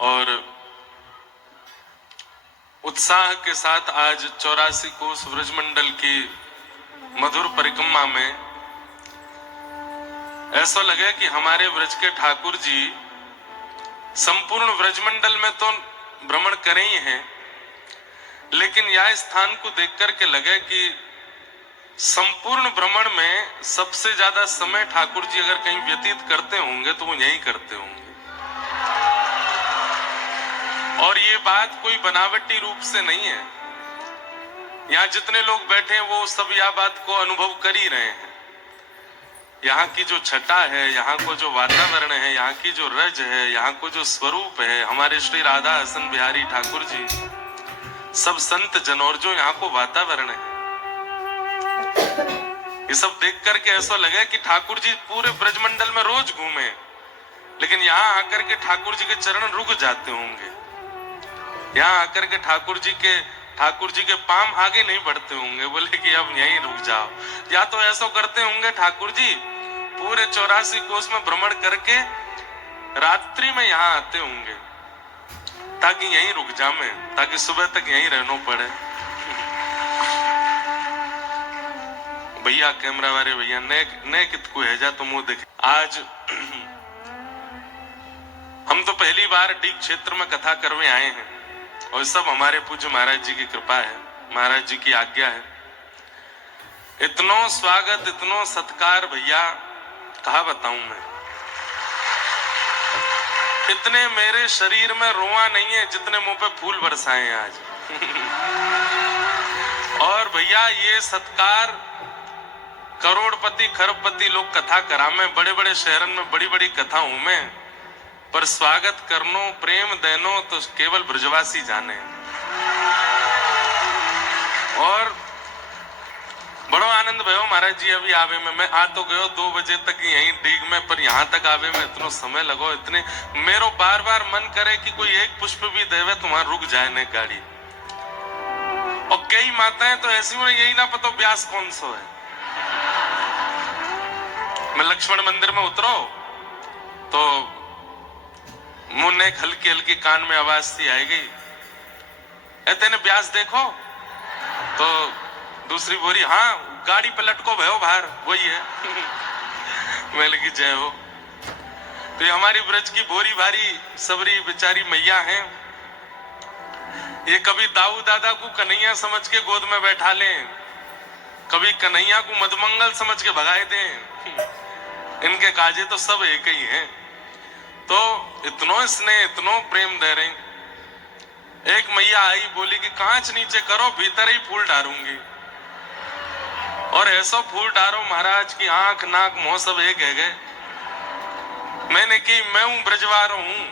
और उत्साह के साथ आज 84 कोस व्रजमंडल की मधुर परिक्रमा में ऐसा लगे कि हमारे व्रज के ठाकुर जी संपूर्ण व्रजमंडल में तो भ्रमण करे ही हैं, लेकिन यह स्थान को देख करके लगे कि संपूर्ण भ्रमण में सबसे ज्यादा समय ठाकुर जी अगर कहीं व्यतीत करते होंगे तो वो यहीं करते होंगे। और ये बात कोई बनावटी रूप से नहीं है, यहाँ जितने लोग बैठे हैं वो सब यह बात को अनुभव कर ही रहे हैं। यहाँ की जो छटा है, यहाँ को जो वातावरण है, यहाँ की जो रज है, यहाँ को जो स्वरूप है, हमारे श्री राधा हसन बिहारी ठाकुर जी, सब संत जन और जो यहाँ को वातावरण है, ये सब देख करके ऐसा लगे कि ठाकुर जी पूरे ब्रजमंडल में रोज घूमे, लेकिन यहाँ आकर के ठाकुर जी के चरण रुक जाते होंगे। यहाँ आकर के ठाकुर जी के पांव आगे नहीं बढ़ते होंगे, बोले कि अब यहीं रुक जाओ। या तो ऐसा करते होंगे ठाकुर जी पूरे 84 कोस में भ्रमण करके रात्रि में यहाँ आते होंगे ताकि यहीं रुक जाए, ताकि सुबह तक यहीं रहना पड़े। भैया कैमरा वाले भैया ने कितकू है जा तो मुंह देखे। आज हम तो पहली बार डी क्षेत्र में कथा करने आए हैं और सब हमारे पूज्य महाराज जी की कृपा है, महाराज जी की आज्ञा है। इतनो स्वागत, इतनो सत्कार भैया कहा बताऊं मैं। इतने मेरे शरीर में रोआ नहीं है जितने मुंह पे फूल बरसाए हैं आज। और भैया ये सत्कार करोड़पति खरबपति लोग कथा करा में, बड़े बड़े शहरन में बड़ी बड़ी कथाओं में, पर स्वागत करनो प्रेम देनो तो केवल ब्रजवासी जाने। और बड़ो आनंद भयो महाराज जी अभी आवे में। मैं आ तो गयो 2 बजे तक यहीं डीग में, पर यहाँ तक आवे में इतना समय लगो, इतने मेरो बार बार मन करे कि कोई एक पुष्प भी देवे तुम्हारा रुक जाए ने गाड़ी। और कई माताएं तो ऐसी हो यही ना पता ब्यास कौन सो है। मैं लक्ष्मण मंदिर में उतरो तो मुन्ने हल्की हल्की कान में आवाज सी आई गई, तेने ब्यास देखो? तो दूसरी बोरी हाँ गाड़ी पे लटको भयो बाहर, वही है। मैं लगी जय हो। तो ये हमारी ब्रज की भोरी भारी सबरी बेचारी मैया हैं, ये कभी दाऊ दादा को कन्हैया समझ के गोद में बैठा लें, कभी कन्हैया को मधुमंगल समझ के भगाए दें। इनके काजे तो सब एक ही हैं। तो इतनो स्नेह, इतनो प्रेम दे रहे। एक मैया आई बोली कि कांच नीचे करो भीतर ही फूल डालूंगी। और ऐसा फूल डालो महाराज की आंख नाक मुंह सब एक है गए। मैंने की मैं हूं ब्रजवार हूं,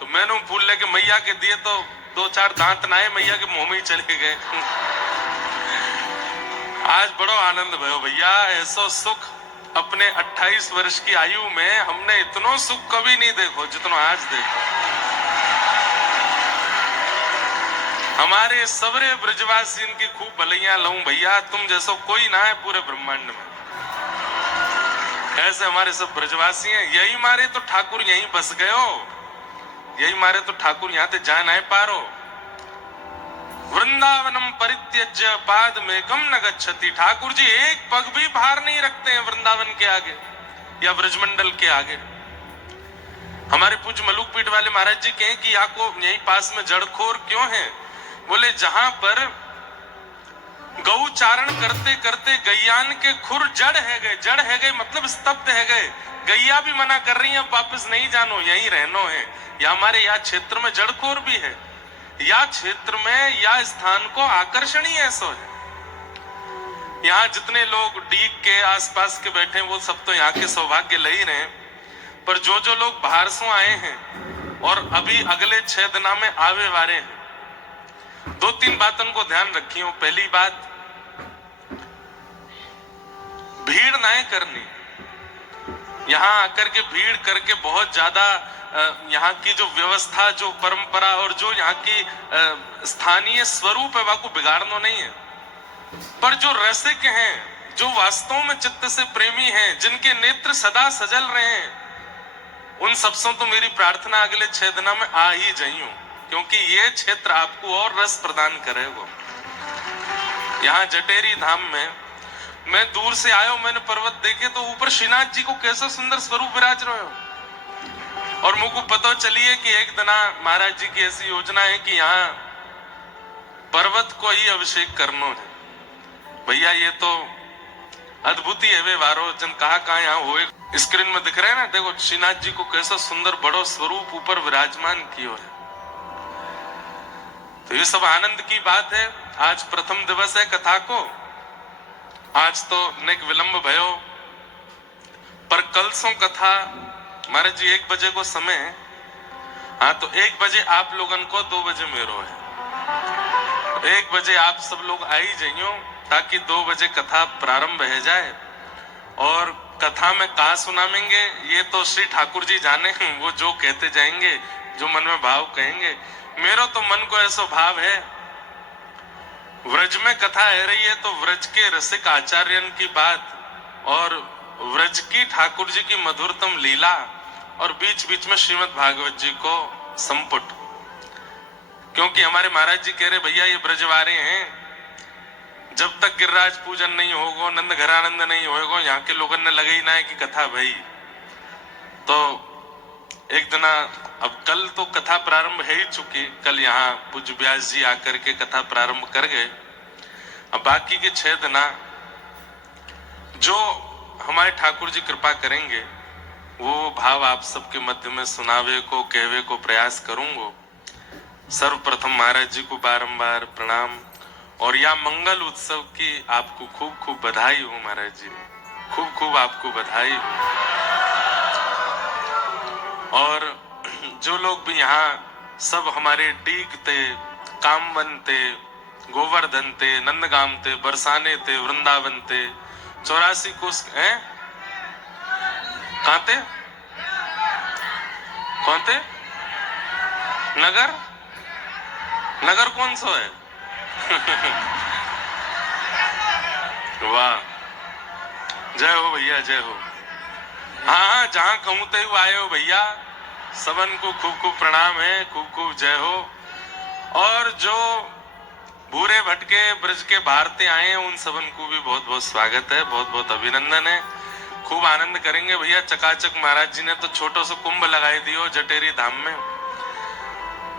तो मैंने फूल लेके मैया के दिए तो 2-4 दांत नाए मैया के मुंह में ही चले गए। आज बड़ो आनंद भयो भैया, ऐसा सुख अपने 28 वर्ष की आयु में हमने इतना सुख कभी नहीं देखो जितना आज देखो। हमारे सबरे ब्रजवासी की खूब भलैया लऊं भैया, तुम जैसो कोई ना है पूरे ब्रह्मांड में। ऐसे हमारे सब ब्रजवासी हैं, यही मारे तो ठाकुर यहीं बस गयो, यही मारे तो ठाकुर यहाँ से जा नहीं पारो। वृंदावनम परित्यज्य पाद में कम न गच्छति। ठाकुर जी एक पग भी भार नहीं रखते हैं वृंदावन के आगे या ब्रजमंडल के आगे। हमारे पूज्य मलुक पीठ वाले महाराज जी कहें कि आपको यहीं पास में जड़खोर क्यों है? बोले जहां पर गौ चारण करते करते गैयान के खुर जड़ है गए मतलब स्तब्ध है गए। गैया भी मना कर रही है वापस नहीं जानो, यहीं रहनो है। या हमारे यहाँ क्षेत्र में जड़खोर भी है, या क्षेत्र में या स्थान को आकर्षण ही ऐसा है। यहाँ जितने लोग डीग के आसपास के बैठे हैं वो सब तो यहाँ के सौभाग्य ले ही रहे हैं, पर जो जो लोग बाहर से आए हैं और अभी अगले 6 दिना में आवे वाले हैं, 2-3 बातों को ध्यान रखियो। पहली बात, भीड़ ना करनी। यहाँ आकर के भीड़ करके बहुत ज्यादा यहाँ की जो व्यवस्था, जो परंपरा और जो यहाँ की स्थानीय स्वरूप है वह को बिगाड़ना नहीं है, पर जो रसिक हैं, जो वास्तव में चित्त से प्रेमी हैं, जिनके नेत्र सदा सजल रहे हैं, उन सबसे तो मेरी प्रार्थना अगले 6 दिनों में आ ही जाइयो, क्योंकि ये क्षेत्र आपको और रस प्रदान करेगा। यहाँ जटेरी धाम में मैं दूर से आयो, मैंने पर्वत देखे तो ऊपर श्रीनाथ जी को कैसा सुंदर स्वरूप विराज रहे हो, और मुझको पता चलिए कि एक दिन महाराज जी की ऐसी योजना है कि यहाँ पर्वत को ही अभिषेक करना है। भैया ये तो अद्भुत ही है वे वारो जन कहा यहाँ होए। स्क्रीन में दिख रहे हैं ना, देखो श्रीनाथ जी को कैसा सुंदर बड़ो स्वरूप ऊपर विराजमान किया है। तो ये सब आनंद की बात है। आज प्रथम दिवस है कथा को, आज तो नेक विलंब भयो, पर कल सो कथा महाराज जी 1 बजे को समय है। हाँ तो 1 बजे आप लोगन को, 2 बजे मेरो है। 1 बजे आप सब लोग आ ही जाइयो, ताकि 2 बजे कथा प्रारंभ हो जाए। और कथा में कहा सुनामेंगे ये तो श्री ठाकुर जी जाने, वो जो कहते जाएंगे, जो मन में भाव कहेंगे। मेरा तो मन को ऐसा भाव है, व्रज में कथा है रही है तो व्रज के रसिक आचार्यन की बात, और व्रज की ठाकुर जी की मधुरतम लीला, और बीच बीच में श्रीमद् भागवत जी को संपुट। क्योंकि हमारे महाराज जी कह रहे भैया ये ब्रजवारे हैं, जब तक गिरिराज पूजन नहीं होगा, नंद घरानंद नहीं होगा, यहाँ के लोगों ने लगे ही ना है कि कथा भाई। तो एक दिन, अब कल तो कथा प्रारंभ है ही चुकी, कल यहाँ पूज्य व्यास जी आकर के कथा प्रारंभ कर गए। अब बाकी के 6 दिन जो हमारे ठाकुर जी कृपा करेंगे वो भाव आप सबके मध्य में सुनावे को, कहवे को प्रयास करूंगा। सर्वप्रथम महाराज जी को बारंबार प्रणाम, और या मंगल उत्सव की आपको खूब खूब बधाई हो। महाराज जी खूब खूब आपको बधाई हो। और जो लोग भी यहाँ सब हमारे डीगते, कामवनते, गोवर्धनते, नंदगामते, बरसाने, वृंदावनते, 84 कोस हैं, कहां थे, कौन थे, नगर, नगर कौन सा है? वाह, जय हो भैया, जय हो। हाँ, जहां कहूं ते आए हो भैया, सबन को खूब खूब प्रणाम है, खूब खूब जय हो। और जो भूरे भटके ब्रज के भारते आए हैं उन सबन को भी बहुत बहुत स्वागत है, बहुत बहुत अभिनंदन है। खूब आनंद करेंगे भैया। चकाचक महाराज जी ने तो छोटो सा कुंभ लगाई दियो जटेरी धाम में।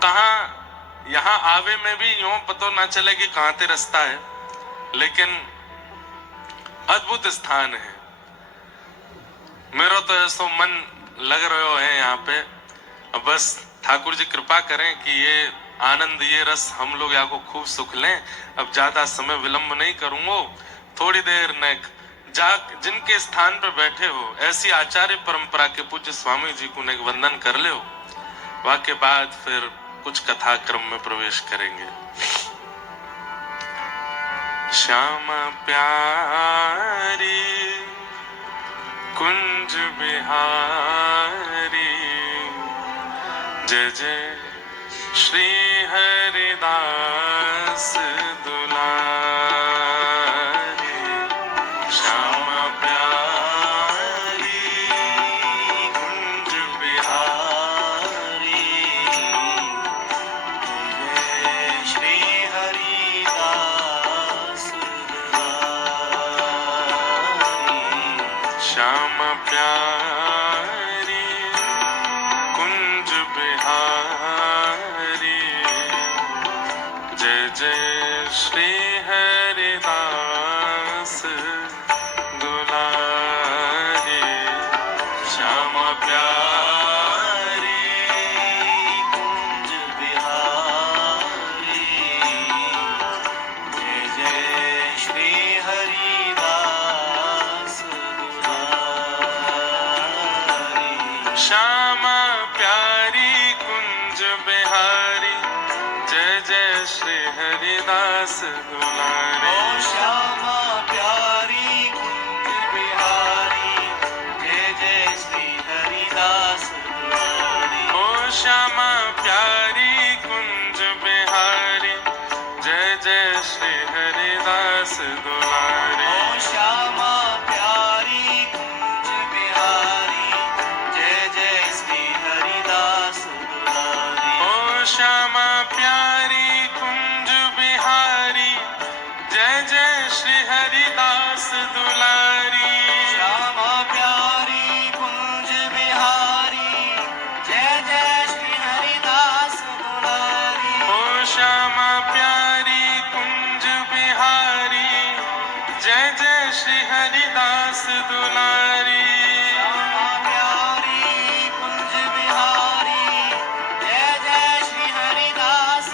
कहा यहाँ आवे में भी यूं पता ना चले कि कहां ते रास्ता है, लेकिन अद्भुत स्थान है। मेरा तो ऐसा मन लग रहा है यहाँ पे। अब बस ठाकुर जी कृपा करें कि ये आनंद, ये रस हम लोग यहाँ को खूब सुख लें। अब ज्यादा समय विलंब नहीं करूंगा, थोड़ी देर न जिनके स्थान पर बैठे हो ऐसी आचार्य परंपरा के पूज्य स्वामी जी को नेक वंदन कर ले, वाके बाद फिर कुछ कथा क्रम में प्रवेश करेंगे। श्यामा प्यारी कुंज बिहारी, जय जय श्री हरिदास दुलारी। श्यामा प्यारी कुंज बिहारी, जय श्री हरिदास दुलारी। श्यामा प्यारी कुंज बिहारी, जय जय श्री हरिदास दुलारी। श्यामा प्यारी कुंज बिहारी, जय जय श्री हरिदास दुलारी। श्यामा प्यारी कुंज बिहारी, जय जय श्री हरिदास दुलारी। ओ श्यामा प्यारी कुंज बिहारी, जय जय श्री हरिदास दुलारी। ओ श्यामा प्यारी कुंज बिहारी, जय जय श्री हरिदास दुलारी। ओ श्यामा प्यारी कुंज बिहारी, जय जय श्री श्यामा प्यारी कुंज बिहारी, जय जय श्री हरिदास दुलारी। श्यामा प्यारी कुंज बिहारी, जय जय श्री हरिदास दुलारी। ओ श्यामा प्यारी कुंज बिहारी, जय जय श्री हरिदास दुलारी। श्यामा प्यारी कुंज बिहारी, जय जय श्री हरिदास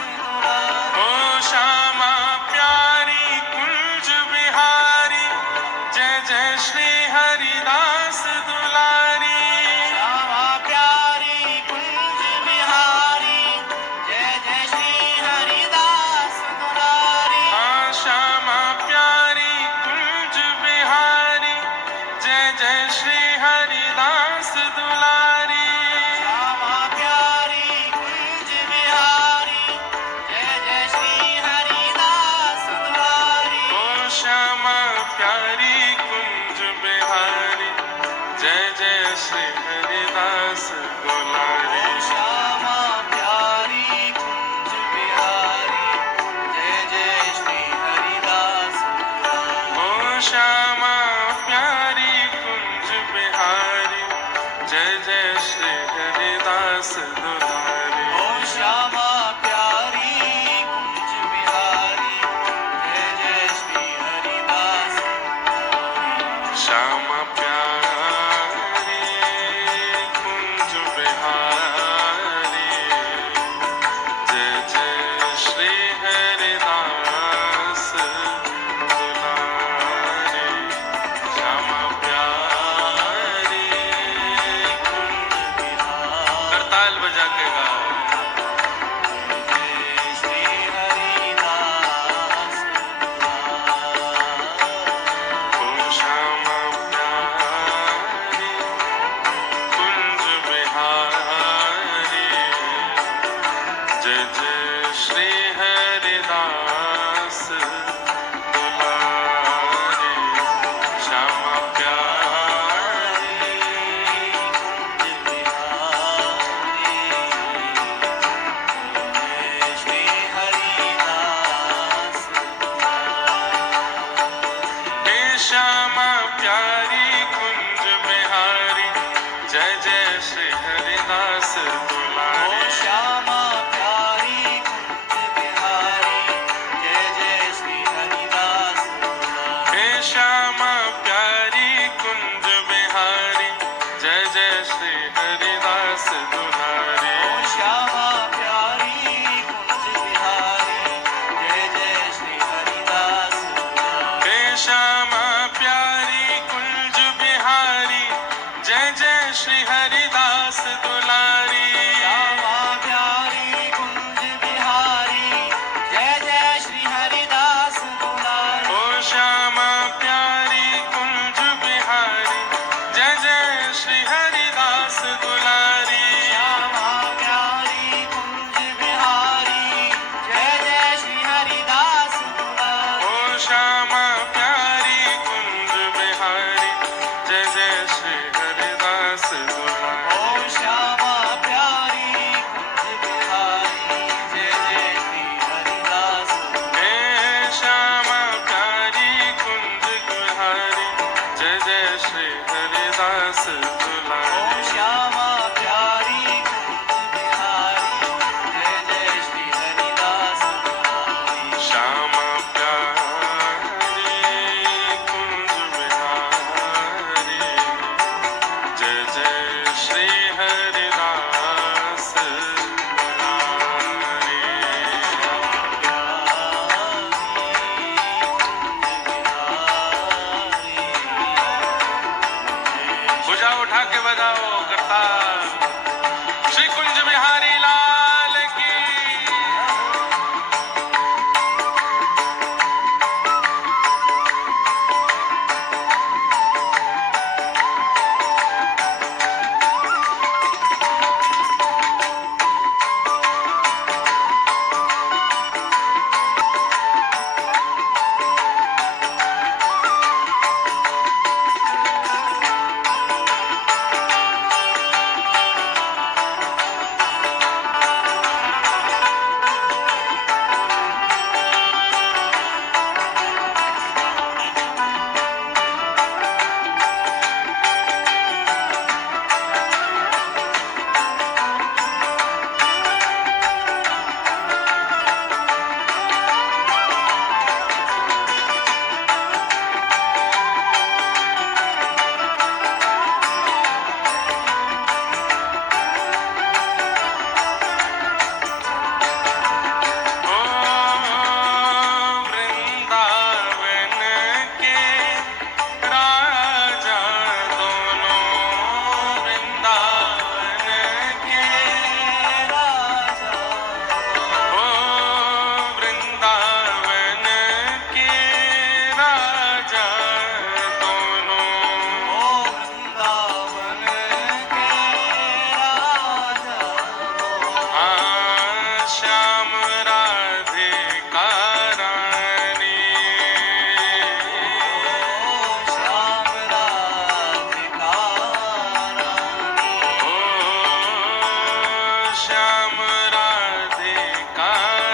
श्याम राधिका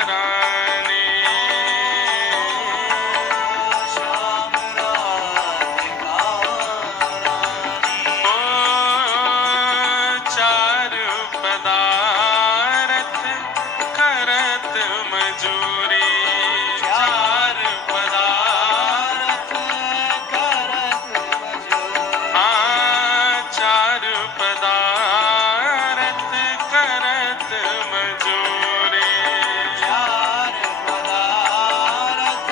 रानी, श्याम राधिका रानी। ओ चार पदारथ करत मजूरी, चार पदारथ करत मजूरी। चार पदारथ करत मजूरी, चार पदारथ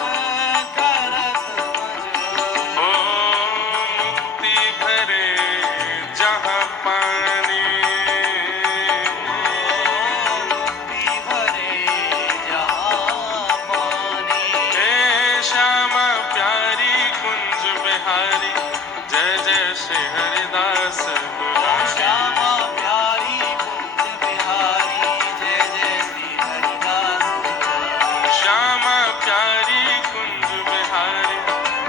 करत मजूरी। ओ मुक्ति भरे जहाँ पानी, मुक्ति भरे जहाँ पानी। हे श्यामा प्यारी कुंज बिहारी, जय जय श्री हरिदास दुलारी। श्यामा प्यारी कुंज बिहारी, जय जय श्री हरिदास दुलारी। श्यामा प्यारी कुंज बिहारी,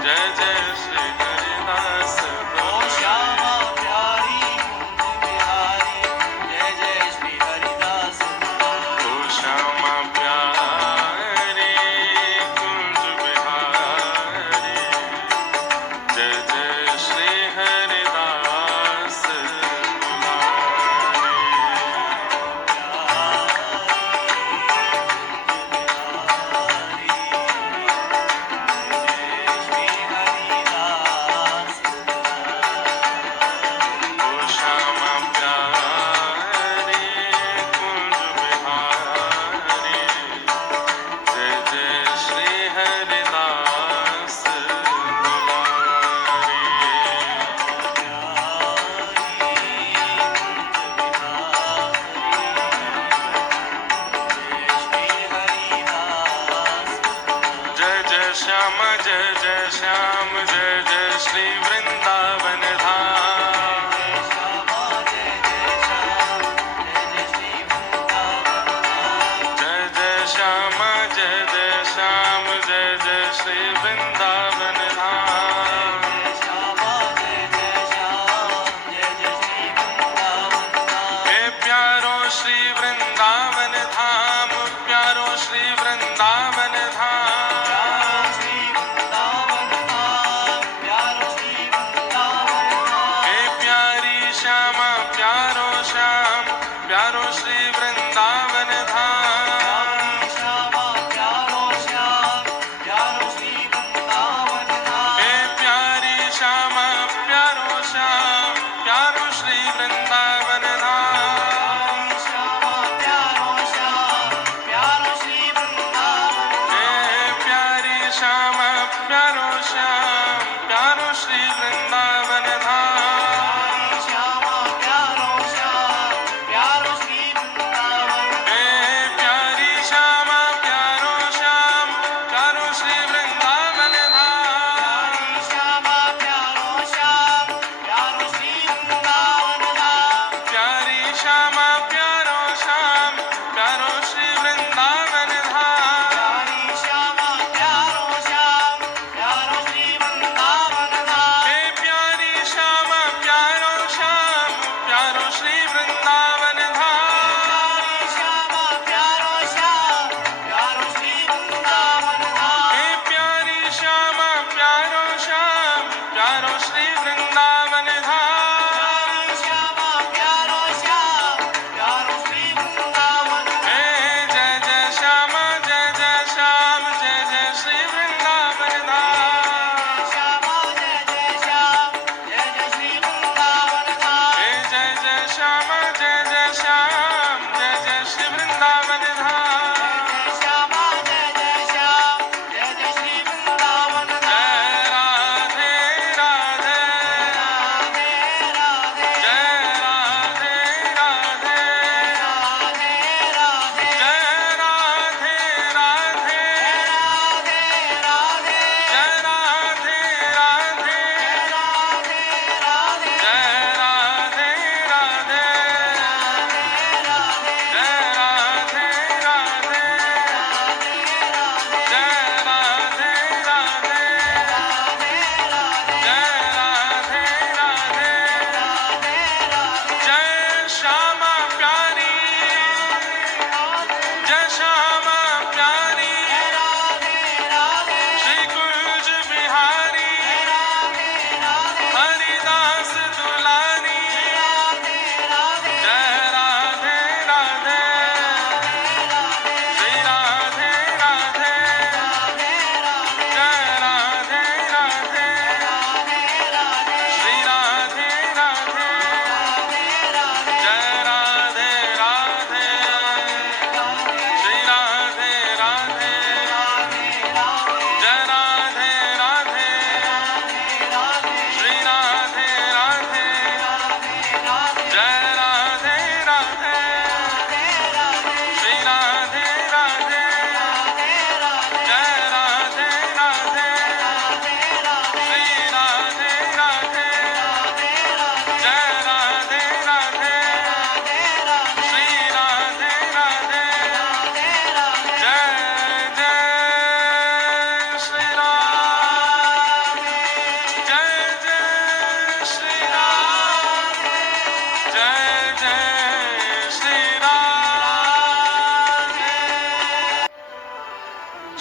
जय जय श्री हरिदास ओ दुलारी। श्यामा प्यारी कुंज बिहारी, जय जय श्री हरिदास दुलारी। ओ श्यामा प्यारी कुंज बिहारी, जय जय श्री हरिदास दुलारी। ओ श्यामा प्यारी कुंज बिहारी, जय जय श्री हरिदास दुलारी। जय जय श्याम जय जय श्याम, जय जय श्री वृंदावन धाम। जय जय श्याम जय जय श्याम, जय जय श्री वृंदावन धाम। हे प्यारो श्री वृंदावन धाम, प्यारो श्री वृंदावन धाम। हे प्यारी श्यामा प्यारो श्याम, प्यारो श्री वृंदावन धाम। हे प्यारी श्यामा प्यारो श्याम, प्यारो श्री वृंदावन धाम। हे प्यारी श्यामा प्यारो श्याम, प्यारो श्री वृंदावन धाम। हे प्यारी श्यामा प्यारो श्याम, प्यारो श्री वृंदावन धाम। प्यारी श्यामा प्यारो श्याम, प्यारो श्री वृंदावन धाम। हे प्यारी श्यामा प्यारो श्याम, प्यारो श्री वृंदावन धाम। हे प्यारी श्यामा प्यारो श्याम, प्यारो श्री वृंदावन धाम। हे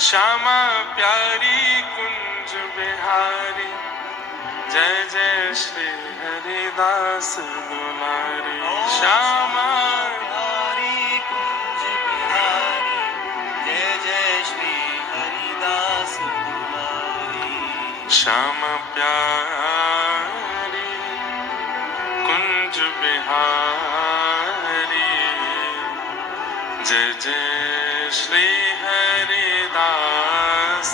श्यामा प्यारी कुंज बिहारी जय जय श्री हरिदास दुलारी श्यामा प्यारी कुंज बिहारी जय जय श्री हरिदास दुलारी श्यामा प्यारी कुंज बिहारी जय जय श्री हरिदास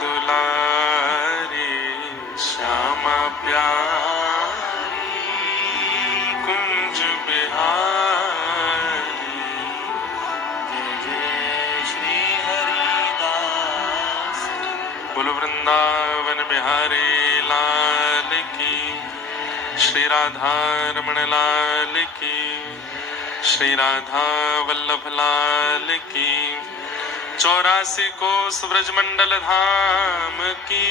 दुलारी श्यामा प्यारी कुंज बिहारी जय जय श्री हरिदास बोलो वृंदावन बिहारी लाल की श्री राधा रमण लाल की श्री राधा वल्लभ लाल की 84 कोस ब्रजमंडल धाम की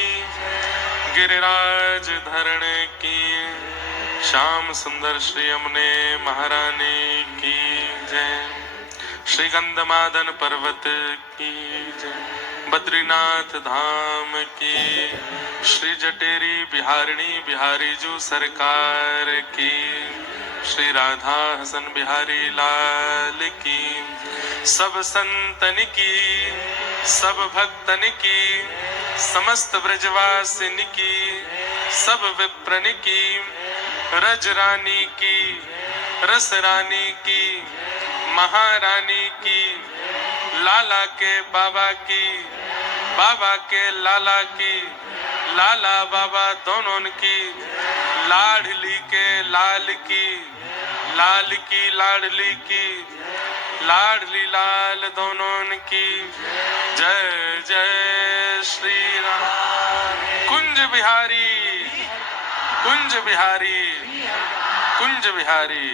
गिरिराज धरण की श्याम सुंदर श्री यमुने महारानी की जय श्री गंधमादन पर्वत की जय बद्रीनाथ धाम की श्री जटेरी बिहारिणी बिहारी जू सरकार की श्री राधा हसन बिहारी लाल की सब संतन की सब भक्तन की समस्त ब्रजवासिन की सब विप्रन की रज रानी की रस रानी की महारानी की लाला के बाबा की बाबा के लाला की लाला बाबा दोनों की लाडली के लाल की लाल की लाडली की लाडली लाल दोनों की जय जय श्री राम कुंज बिहारी कुंज बिहारी कुंज बिहारी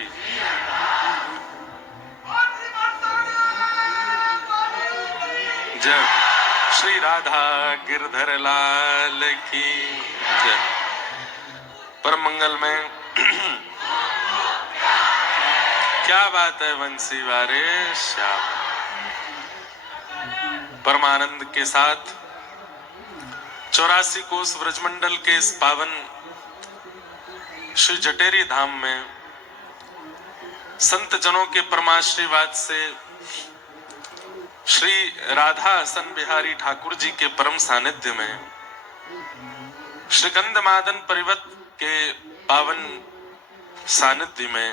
जय श्री राधा गिरधर लाल की जय परम मंगल में क्या बात है वंशी वारे श्याम परमानंद के साथ 84 कोस ब्रजमंडल के इस पावन श्री जटेरी धाम में संत जनों के परमाशीर्वाद से श्री राधा हसन बिहारी ठाकुर जी के परम सानिध्य में श्री गंधमादन परिवत के पावन सानिध्य में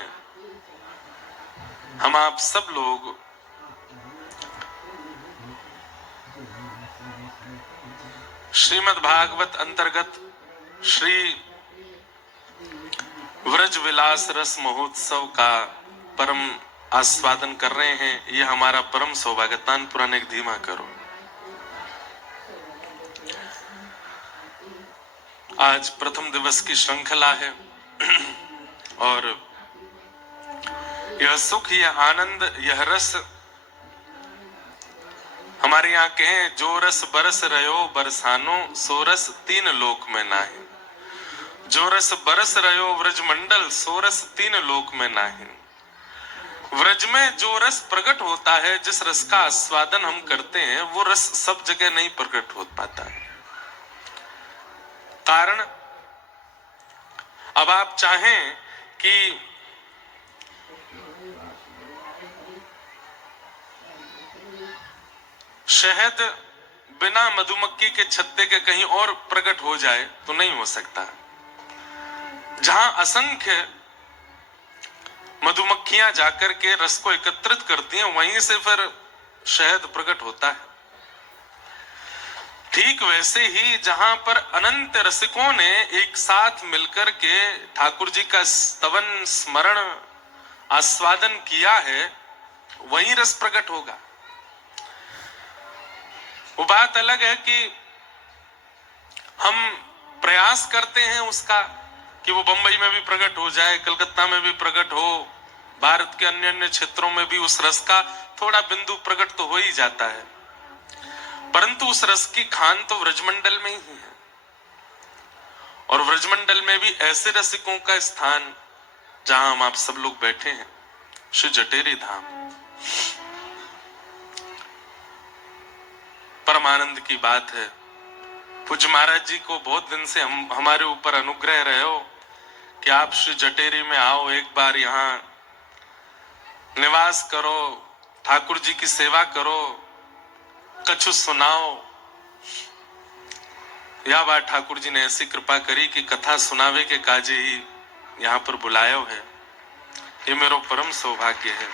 हम आप सब लोग श्रीमद् भागवत अंतर्गत श्री व्रज विलास रस महोत्सव का परम आस्वादन कर रहे हैं। यह हमारा परम सौभाग्य। तानपुरा ने एक धीमा करो। आज प्रथम दिवस की श्रृंखला है और यह सुख, यह आनंद, यह रस हमारे यहाँ कहें जो रस बरस रहो बरसानो सो रस 3 लोक में नाहि। जो रस बरस रहो व्रज मंडल सो रस 3 लोक में नाहि। व्रज में जो रस प्रकट होता है, जिस रस का आस्वादन हम करते हैं, वो रस सब जगह नहीं प्रकट हो पाता है। कारण अब आप चाहें कि शहद बिना मधुमक्खी के छत्ते के कहीं और प्रकट हो जाए तो नहीं हो सकता। जहां असंख्य मधुमक्खियां जाकर के रस को एकत्रित करती हैं, वहीं से फिर शहद प्रकट होता है। ठीक वैसे ही जहां पर अनंत रसिकों ने एक साथ मिलकर के ठाकुर जी का स्तवन स्मरण आस्वादन किया है, वहीं रस प्रकट होगा। वो बात अलग है कि हम प्रयास करते हैं उसका कि वो बंबई में भी प्रकट हो जाए, कलकत्ता में भी प्रकट हो, भारत के अन्य अन्य क्षेत्रों में भी उस रस का थोड़ा बिंदु प्रकट तो हो ही जाता है, परंतु उस रस की खान तो व्रजमंडल में ही है। और व्रजमंडल में भी ऐसे रसिकों का स्थान जहां हम आप सब लोग बैठे हैं, श्री जटेरी धाम। परम आनंद की बात है। पूज्य महाराज जी को बहुत दिन से हमारे ऊपर अनुग्रह रहे हो कि आप श्री जटेरी में आओ, एक बार यहाँ निवास करो, ठाकुर जी की सेवा करो, कछु सुनाओ। या बात ठाकुर जी ने ऐसी कृपा करी कि कथा सुनावे के काजे ही यहाँ पर बुलायो है। ये मेरा परम सौभाग्य है।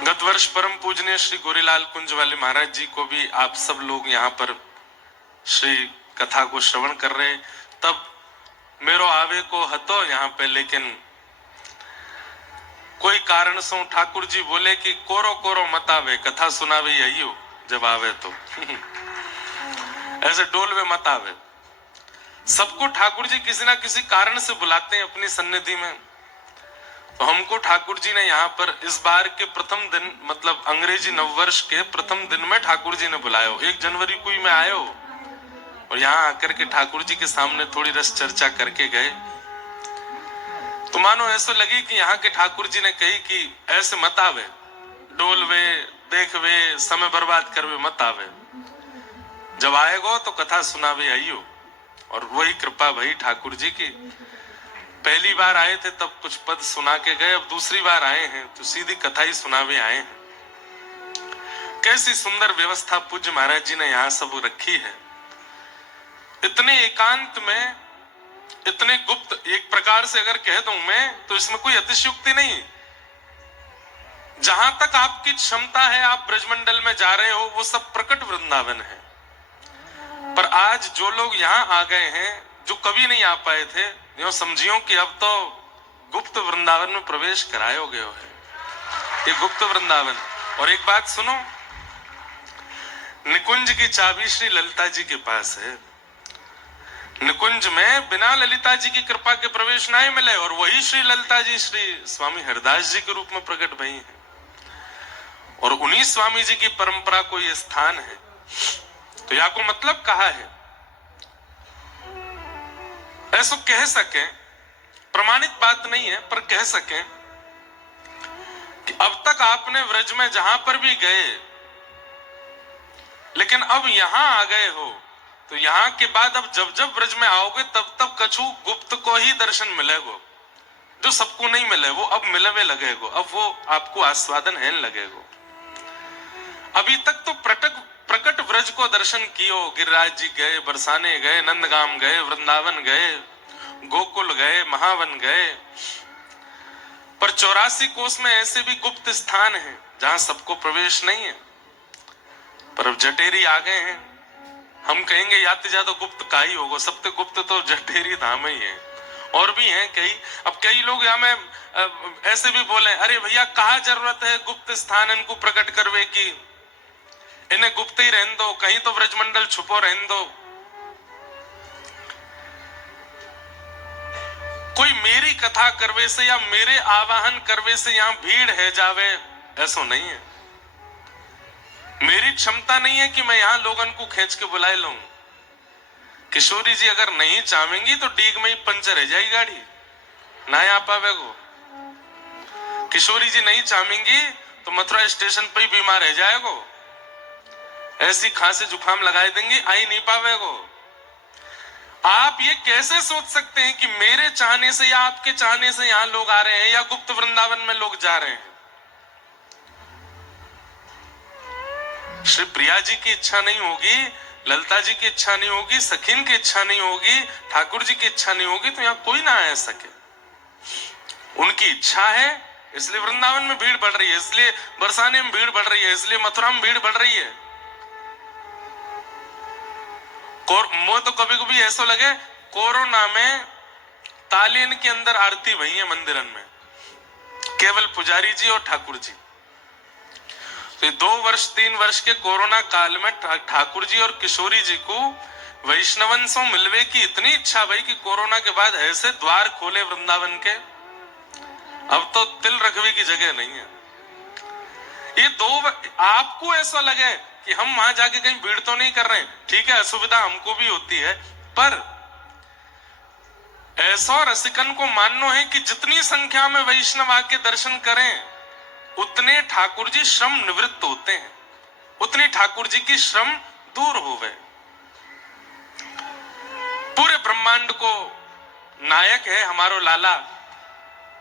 गत वर्ष परम पूजनीय श्री गोरीलाल कुंज वाले महाराज जी को भी आप सब लोग यहाँ पर श्री कथा को श्रवण कर रहे, तब मेरो आवे को हतो यहाँ पे, लेकिन कोई कारण से ठाकुर जी बोले कि कोरो कोरो मत आवे, कथा सुनावे यही हो जब आवे तो ऐसे डोल में मत आवे। सबको ठाकुर जी किसी ना किसी कारण से बुलाते हैं अपनी सन्निधि में। तो हमको ठाकुर जी ने यहाँ पर इस बार के प्रथम दिन, मतलब अंग्रेजी नववर्ष के प्रथम दिन में ठाकुर जी ने बुलाया। 1 जनवरी को ही मैं आयो और यहाँ आकर के ठाकुर जी के सामने थोड़ी रस चर्चा करके गए। तो मानो ऐसा लगे कि यहाँ के ठाकुर जी ने कही कि ऐसे मत आवे, डोल वे देख वे समय बर्बाद कर वे मत आवे, जब आएगो तो कथा सुनावे आइयो। और वही कृपा भई ठाकुर जी की। पहली बार आए थे तब कुछ पद सुना के गए, अब दूसरी बार आए हैं तो सीधी कथा ही सुनावे आए हैं। कैसी सुंदर व्यवस्था पूज्य महाराज जी ने यहाँ सब रखी है। इतने एकांत में, इतने गुप्त, एक प्रकार से अगर कह दूं मैं तो इसमें कोई अतिशयोक्ति नहीं। जहां तक आपकी क्षमता है आप ब्रजमंडल में जा रहे हो, वो सब प्रकट वृंदावन है। पर आज जो लोग यहाँ आ गए हैं, जो कभी नहीं आ पाए थे, यो समझियो कि अब तो गुप्त वृंदावन में प्रवेश कराए गए हो है। ये गुप्त वृंदावन। और एक बात सुनो, निकुंज की चाबी श्री ललिता जी के पास है। निकुंज में बिना ललिता जी की कृपा के प्रवेश नहीं मिले, और वही श्री ललिता जी श्री स्वामी हरदास जी के रूप में प्रकट भई है। और उन्हीं स्वामी जी की परंपरा को यह स्थान है। तो या को मतलब कहा है, ऐसा कह सके, प्रमाणित बात नहीं है पर कह सके कि अब तक आपने व्रज में जहां पर भी गए, लेकिन अब यहां आ गए हो, तो यहां के बाद अब जब जब व्रज में आओगे तब तब कछु गुप्त को ही दर्शन मिलेगो, जो सबको नहीं मिले वो अब मिलवे लगेगो, अब वो आपको आस्वादन है लगेगो। अभी तक तो प्रकट व्रज को दर्शन कियो, गिरिराज जी गए, बरसाने गए, नंदगाम गए, वृंदावन गए, गोकुल गए, महावन गए, पर 84 कोस में ऐसे भी गुप्त स्थान हैं जहां सबको प्रवेश नहीं है। पर अब जटेरी आ गए हैं, हम कहेंगे याते ज्यादा गुप्त का ही होगा, सबसे गुप्त तो जटेरी धाम ही है। और भी हैं कई। अब कई लोग यहाँ में ऐसे भी बोले, अरे भैया कहाँ जरूरत है गुप्त स्थान इनको प्रकट करवे की, इन्हें गुप्त ही रहने दो, कहीं तो ब्रजमंडल छुपो रहने दो। कोई मेरी कथा करवे से या मेरे आवाहन करवे से यहाँ भीड़ है जावे, ऐसा नहीं है। मेरी क्षमता नहीं है कि मैं यहाँ लोगन को खींच के बुलाए लूं। किशोरी जी अगर नहीं चाहेंगी तो डीग में ही पंचर रह जाएगी गाड़ी, ना आ पावेगो। किशोरी जी नहीं चाहेंगी तो मथुरा स्टेशन पर ही बीमार रह जाएगो, ऐसी खांसी जुकाम लगाए देंगे, आई नहीं पावेगो। आप ये कैसे सोच सकते हैं कि मेरे चाहने से या आपके चाहने से यहां लोग आ रहे हैं या गुप्त वृंदावन में लोग जा रहे हैं? श्री प्रिया जी की इच्छा नहीं होगी, ललिता जी की इच्छा नहीं होगी, सखीन की इच्छा नहीं होगी, ठाकुर जी की इच्छा नहीं होगी तो यहां कोई ना आ सके। उनकी इच्छा है इसलिए वृंदावन में भीड़ बढ़ रही है, इसलिए बरसाने में भीड़ बढ़ रही है, इसलिए मथुरा में भीड़ बढ़ रही है। वो तो कभी कभी ऐसा लगे कोरोना में तालीन के अंदर आरती भई है मंदिरन में, केवल पुजारी जी और ठाकुर जी। तो 2 वर्ष 3 वर्ष के कोरोना काल में ठाकुर जी और किशोरी जी को वैष्णवन से मिलवे की इतनी इच्छा भई कि कोरोना के बाद ऐसे द्वार खोले वृंदावन के, अब तो तिल रखवे की जगह नहीं है। ये 2 आपको ऐसा लगे कि हम वहां जाके कहीं भीड़ तो नहीं कर रहे हैं, ठीक है, असुविधा हमको भी होती है, पर ऐसा रसिकन को मानना है कि जितनी संख्या में वैष्णव आके दर्शन करें उतने ठाकुर जी श्रम निवृत्त होते हैं। उतनी ठाकुर जी की श्रम दूर होवे। पूरे ब्रह्मांड को नायक है हमारो लाला।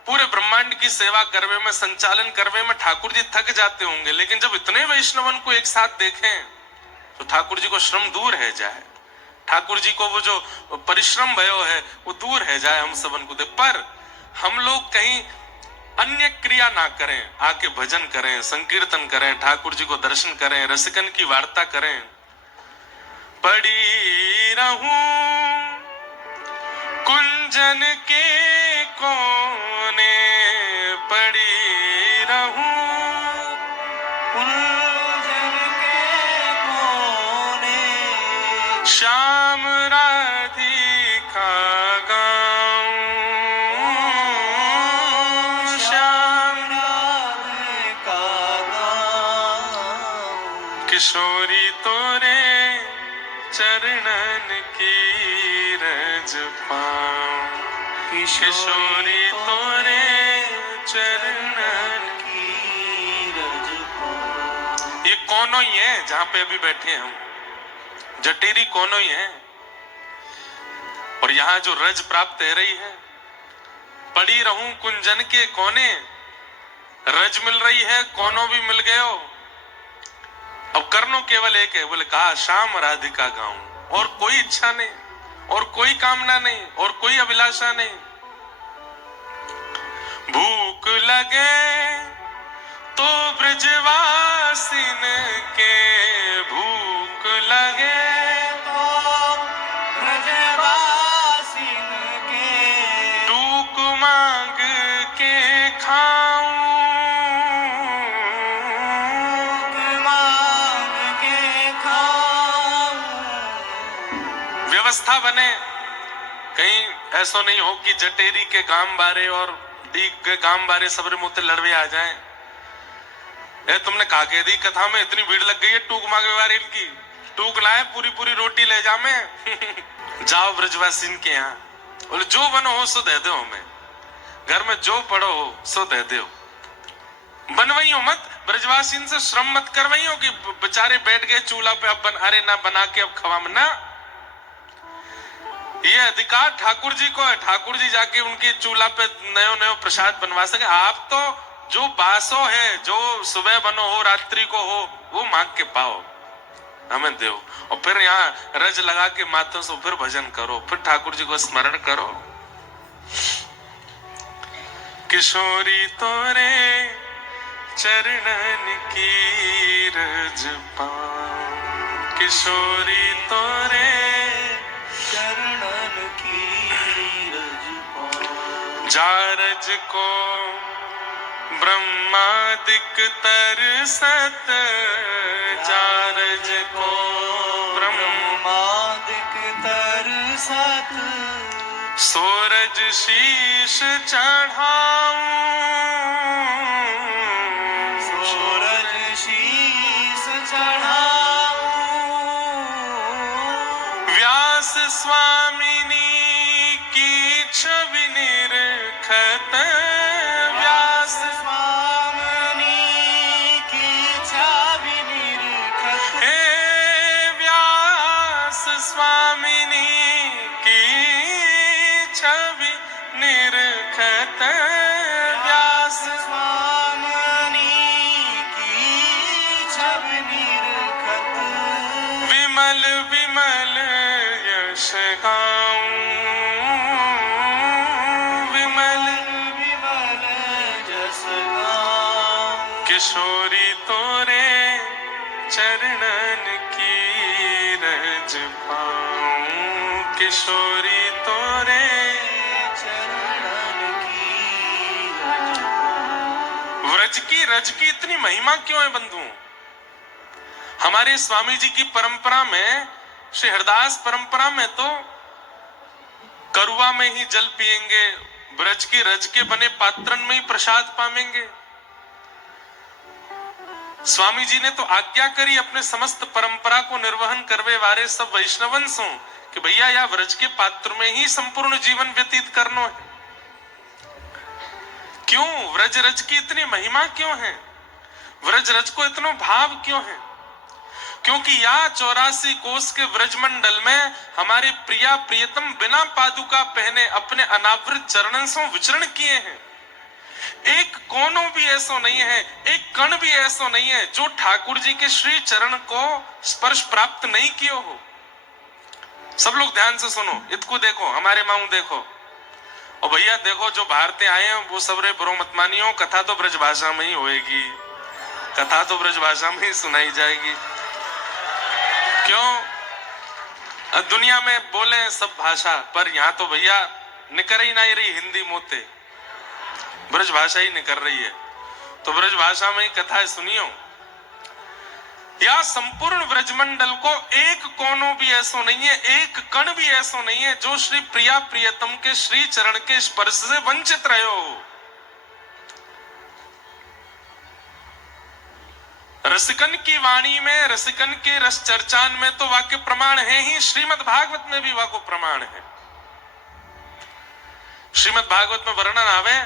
पूरे ब्रह्मांड की सेवा करवे में, संचालन करवे में ठाकुर जी थक जाते होंगे, लेकिन जब इतने वैष्णवन को एक साथ देखें तो ठाकुर जी को श्रम दूर है जाए, ठाकुर जी को वो जो परिश्रम भयो है वो दूर है जाए हम सबन को दे। पर हम लोग कहीं अन्य क्रिया ना करें, आके भजन करें, संकीर्तन करें, ठाकुर जी को दर्शन करें, रसिकन की वार्ता करें। पड़ी रहूं कुंजन के कोने, पड़ी रहूं कुंजन के कोने, श्याम राधिका गाऊं, श्याम राधिका गाऊं, किशोरी तोरे चरणन की रज पाऊं, किशोरी तोरे चरणन की रज पाऊं। ये कोनों ही है जहां पे अभी बैठे हम, जटेरी कोनों ही है। और यहाँ जो रज प्राप्त है रही है, पड़ी रहूं कुंजन के कोने, रज मिल रही है, कोनों भी मिल गए हो। अब करनो केवल एक है, बोले कहा श्याम राधिका गाऊं, और कोई इच्छा नहीं, और कोई कामना नहीं, और कोई अभिलाषा नहीं। भूख लगे तो ब्रजवासिन के, भूख लगे तो ब्रजवासिन के, टूक मांग के खाऊं, मांग के खाऊं। व्यवस्था बने, कहीं ऐसा नहीं हो कि जटेरी के गांव बारे और डीग के गांव बारे सबरे मुंह लड़वे आ जाएं। ए तुमने कहा के दी कथा में इतनी भीड़ लग गई है टूक मांगे वाले इनकी, टूक लाए पूरी पूरी रोटी ले जा में जाओ ब्रजवासिन के यहाँ, बोले जो बनो हो सो दे दो हमें, घर में जो पड़ो हो सो दे दो। बनवाई हो मत, ब्रजवासिन से श्रम मत करवाई हो कि बेचारे बैठ गए चूल्हा पे, अब अरे ना बना के अब खवा में ना। ये अधिकार ठाकुर जी को है, ठाकुर जी जाके उनके चूल्हा पे नयो नयो प्रसाद बनवा सके। आप तो जो बासो है, जो सुबह बनो हो रात्रि को हो, वो मांग के पाओ, हमें दो, और फिर यहाँ रज लगा के माथों से फिर भजन करो, फिर ठाकुर जी को स्मरण करो। किशोरी तोरे चरणन की रज पाऊं, किशोरी तोरे चरणन की रज पाऊं। जारज को ब्रह्मादिक तरसत, जारज को ब्रह्मादिक तरसत, सूरज शीश चढ़ाऊं, सूरज शीस चढ़ाऊं। व्यास स्वामिनी की छवि निरखत, व्यास स्वामिनी की छवि निरखत, हे व्यास स्वामिनी की छवि निरखत, व्यास स्वामिनी की छवि निरखत, विमल विमल यश गाऊं, विमल विमल जस गाऊं। किशोरी तोरे चरणन की रज पाऊं, किशोरी तोरे चरणन की रज पाऊं। व्रज की रज की इतनी महिमा क्यों है बंधु? हमारे स्वामी जी की परंपरा में, श्री हरदास परंपरा में तो करुआ में ही जल पिएंगे, ब्रज की रज के बने पात्रन में ही प्रसाद पावेंगे। स्वामी जी ने तो आज्ञा करी अपने समस्त परंपरा को निर्वहन करवे वाले सब वैष्णवन सो कि भैया या व्रज के पात्र में ही संपूर्ण जीवन व्यतीत करना है। क्यों व्रज रज की इतनी महिमा क्यों है? व्रज रज को इतना भाव क्यों है? क्योंकि यहाँ 84 कोस के व्रजमंडल में हमारे प्रिया प्रियतम बिना पादुका पहने अपने अनावृत चरणों से विचरण किए हैं। एक कोनों भी ऐसा नहीं है, एक कण भी ऐसा नहीं है जो ठाकुर जी के श्री चरण को स्पर्श प्राप्त नहीं किए हो। सब लोग ध्यान से सुनो, इतको देखो, हमारे माऊ देखो, और भैया देखो जो भारत आए हैं वो सब रे बुरो मत मानियो, कथा तो ब्रजभाषा में ही होएगी, कथा तो ब्रजभाषा में ही सुनाई जाएगी। क्यों? दुनिया में बोले सब भाषा, पर यहाँ तो भैया निकर ही नहीं रही हिंदी मोते, ब्रज भाषा ही निकल रही है। तो ब्रज भाषा में ही कथा सुनियो। या संपूर्ण व्रजमंडल को एक कोनों भी ऐसा नहीं है, एक कण भी ऐसा नहीं है जो श्री प्रिया प्रियतम के श्री चरण के स्पर्श से वंचित रहे हो। रसिकन की वाणी में, रसिकन के रस चर्चान में तो वाक्य प्रमाण है ही, श्रीमद् भागवत में भी वाक्य प्रमाण है। श्रीमद् भागवत में वर्णन आवे,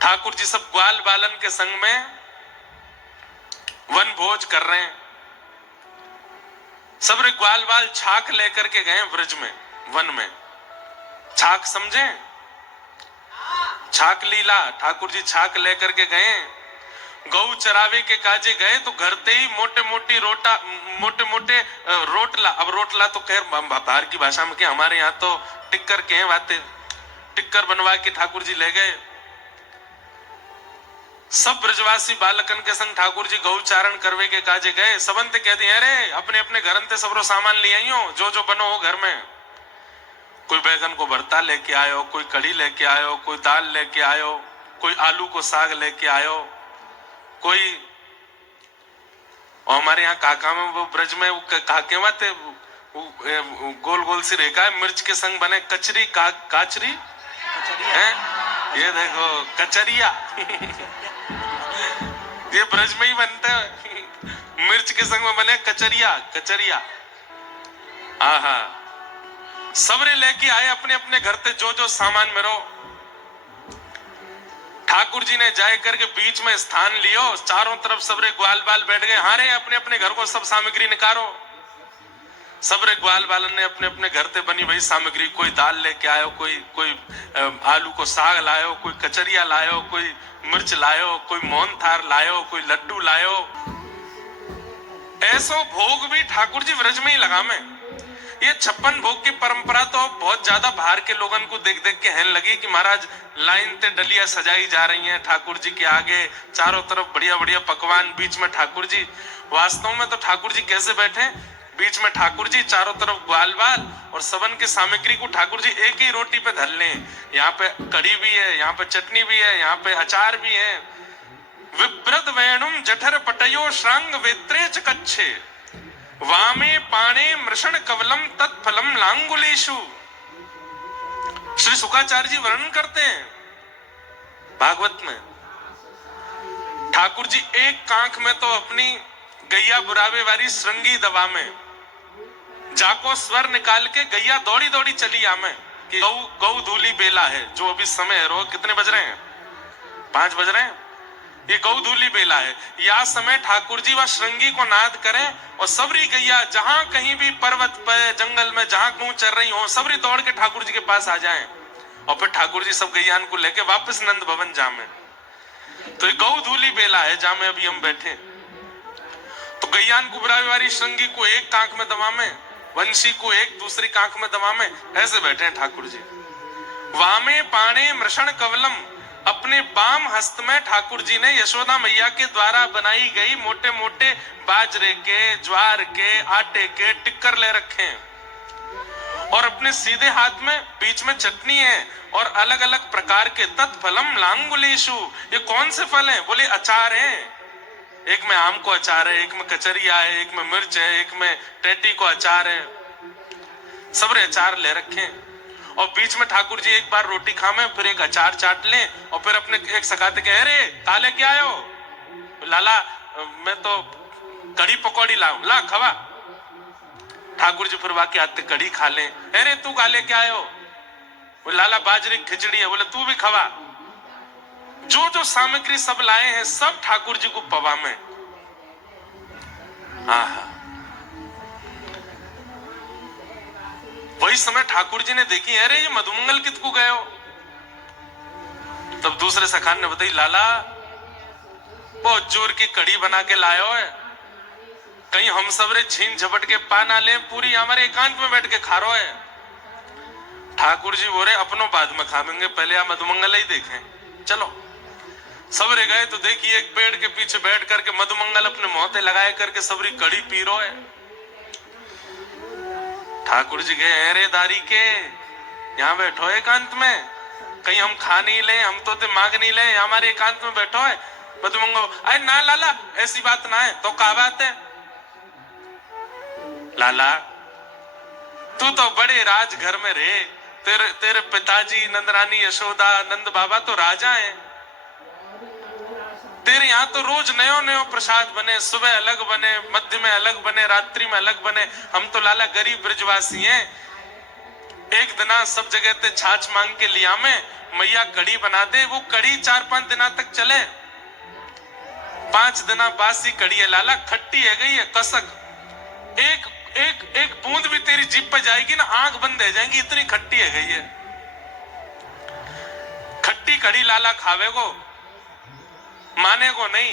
ठाकुर जी सब ग्वाल बालन के संग में वन भोज कर रहे हैं। सब रे ग्वाल बाल छाक लेकर के गए व्रज में, वन में। छाक समझे? छाक लीला, ठाकुर जी छाक लेकर के गए, गौ चरावे के काजे गए तो घर ते ही मोटे मोटे रोटला। अब रोटला तो खैर बाहर की भाषा में क्या, हमारे यहाँ तो टिक्कर के हैं बातें, टिक्कर बनवा के ठाकुर जी ले गए। सब ब्रजवासी बालकन के संग ठाकुर जी गौचारण करवे के काजे गए। सबंत कहते हैं अरे अपने अपने घर ते सबरो सामान ले आइयो, जो जो बनो हो घर में। कोई बैगन को भरता लेके आयो, कोई कढ़ी लेके आयो, कोई दाल लेके आयो, कोई आलू को साग लेके आयो, कोई। और हमारे यहाँ काका में वो ब्रज में काके माते गोल गोल सी रेखा है, मिर्च के संग बने कचरी, काचरी है, ये देखो कचरिया ये ब्रज में ही बनता है, मिर्च के संग में बने कचरिया, कचरिया। आहा, सबरे लेके आए अपने अपने घर से जो जो सामान मेरो। ठाकुर जी ने जाए करके बीच में स्थान लियो, चारों तरफ सबरे ग्वाल बाल बैठ गए। हारे अपने अपने घर को सब सामग्री निकालो। सबरे ग्वाल बालन ने अपने अपने घर से बनी वही सामग्री, कोई दाल लेके आयो, कोई आलू को साग लायो, कोई कचरिया लायो, कोई मिर्च लायो, कोई मोहन थार लायो, कोई लड्डू लायो। ऐसो भोग भी ठाकुर जी व्रज में ही लगा में। ये 56 भोग की परंपरा तो बहुत ज्यादा बाहर के लोगों को देख देख के हैन लगी कि महाराज लाइन ते डलिया सजाई जा रही हैं ठाकुर जी के आगे, चारों तरफ बढ़िया बढ़िया पकवान, बीच में ठाकुर जी। वास्तव में तो ठाकुर जी कैसे बैठे, बीच में ठाकुर जी, चारों तरफ ग्वाल बाल, और सबन की सामग्री को ठाकुर जी एक ही रोटी पे धर लें। यहाँ पे कढ़ी भी है, यहाँ पे चटनी भी है, यहाँ पे अचार भी है। विप्रद वेणुम जठर पटयो श्रांग वेत्रे च कच्छे वामे पाणे मृषण कवलम तत्फलम लांगुलेशु। श्री शुकाचार्य जी वर्णन करते हैं भागवत में, ठाकुर जी एक कांख में तो अपनी गैया बुरावे वाली श्रृंगी दवा में जाको स्वर निकाल के गैया दौड़ी दौड़ी चली आमे कि गौ धूली बेला है। जो अभी समय है, रोज कितने बज रहे हैं, 5 बज रहे हैं, ये गौ धूली बेला है। या समय ठाकुर जी व श्रृंगी को नाद करें और सबरी गैया जहां कहीं भी पर्वत पर, जंगल में जहां कहूं चल रही हो, सबरी दौड़ के ठाकुर जी के पास आ जाएं और फिर ठाकुर जी सब गैयान को लेके वापस नंद भवन जामे। तो ये गौ धूली बेला है जहां में अभी हम बैठे। तो गैयान को बुरावे वाली श्रृंगी को एक कांख में दबा में, वंशी को एक दूसरी कांख में दबा में, ऐसे बैठे हैं ठाकुर जी। वामे पाणे मृषण कवलम, अपने बाम हस्त में ठाकुर जी ने यशोदा मैया के द्वारा बनाई गई मोटे मोटे बाजरे के, ज्वार के, आटे के टिक्कर ले रखे हैं और अपने सीधे हाथ में बीच में चटनी है और अलग अलग प्रकार के तत्फलम लांगुलेशु। ये कौन से फल हैं? बोले अचार हैं। एक में आम को अचार है, एक में कचरिया है, एक में मिर्च है, एक में टेटी को अचार है। सबरे अचार ले रखे हैं और बीच में ठाकुर जी एक बार रोटी खामे, फिर एक अचार चाट लें और फिर अपने एक सखाते कहे अरे काले क्या आयो? लाला मैं तो कढ़ी पकौड़ी लाऊं, ला खवा। ठाकुर जी फिर वाके आते कढ़ी खा लें। अरे तू काले क्या आयो? लाला बाजरी खिचड़ी है, बोले तू भी खवा। जो जो सामग्री सब लाए हैं सब ठाकुर जी को पवा में। आहा, वही समय ठाकुर जी ने देखी, अरे ये मधुमंगल कितकू गए हो। तब दूसरे सखान ने बताई, लाला बहुत जोर की कड़ी बना के लायो है, कहीं हम सबरे छीन झपट के पा ना ले, पूरी हमारे एकांत में बैठ के खा रो है। ठाकुर जी बोले अपनों बाद में खावेंगे, पहले आप मधुमंगल ही देखें। चलो सबरे गए तो देखिए एक पेड़ के पीछे बैठ करके मधुमंगल अपने मोहते लगाए करके सबरी कड़ी पी रो है। ठाकुर जी गए, अरे दारी के यहाँ बैठो एकांत में, कहीं हम खा नहीं ले, हम तो दिमाग नहीं ले, हमारे एकांत में बैठो है। मधुमंगल, अरे ना लाला ऐसी बात ना है। तो क्या बात है लाला, तू तो बड़े राज घर में रहे, तेरे तेरे पिताजी नंदरानी यशोदा नंद बाबा तो राजा हैं, तेरे यहाँ तो रोज नयो नयो प्रसाद बने, सुबह अलग बने, मध्य में अलग बने, रात्रि में अलग बने। हम तो लाला गरीब ब्रजवासी हैं, एक दिना सब जगह ते छाछ मांग के लिया में मैया कड़ी बना दे, वो कड़ी 4-5 दिना तक चले। 5 दिना बासी कड़ी है लाला, खट्टी है गई है कसक, एक एक एक बूंद भी तेरी जीभ पे जाएगी ना आंख बंद रह जाएंगी, इतनी खट्टी है गई है। खट्टी कड़ी लाला खावे को माने को नहीं,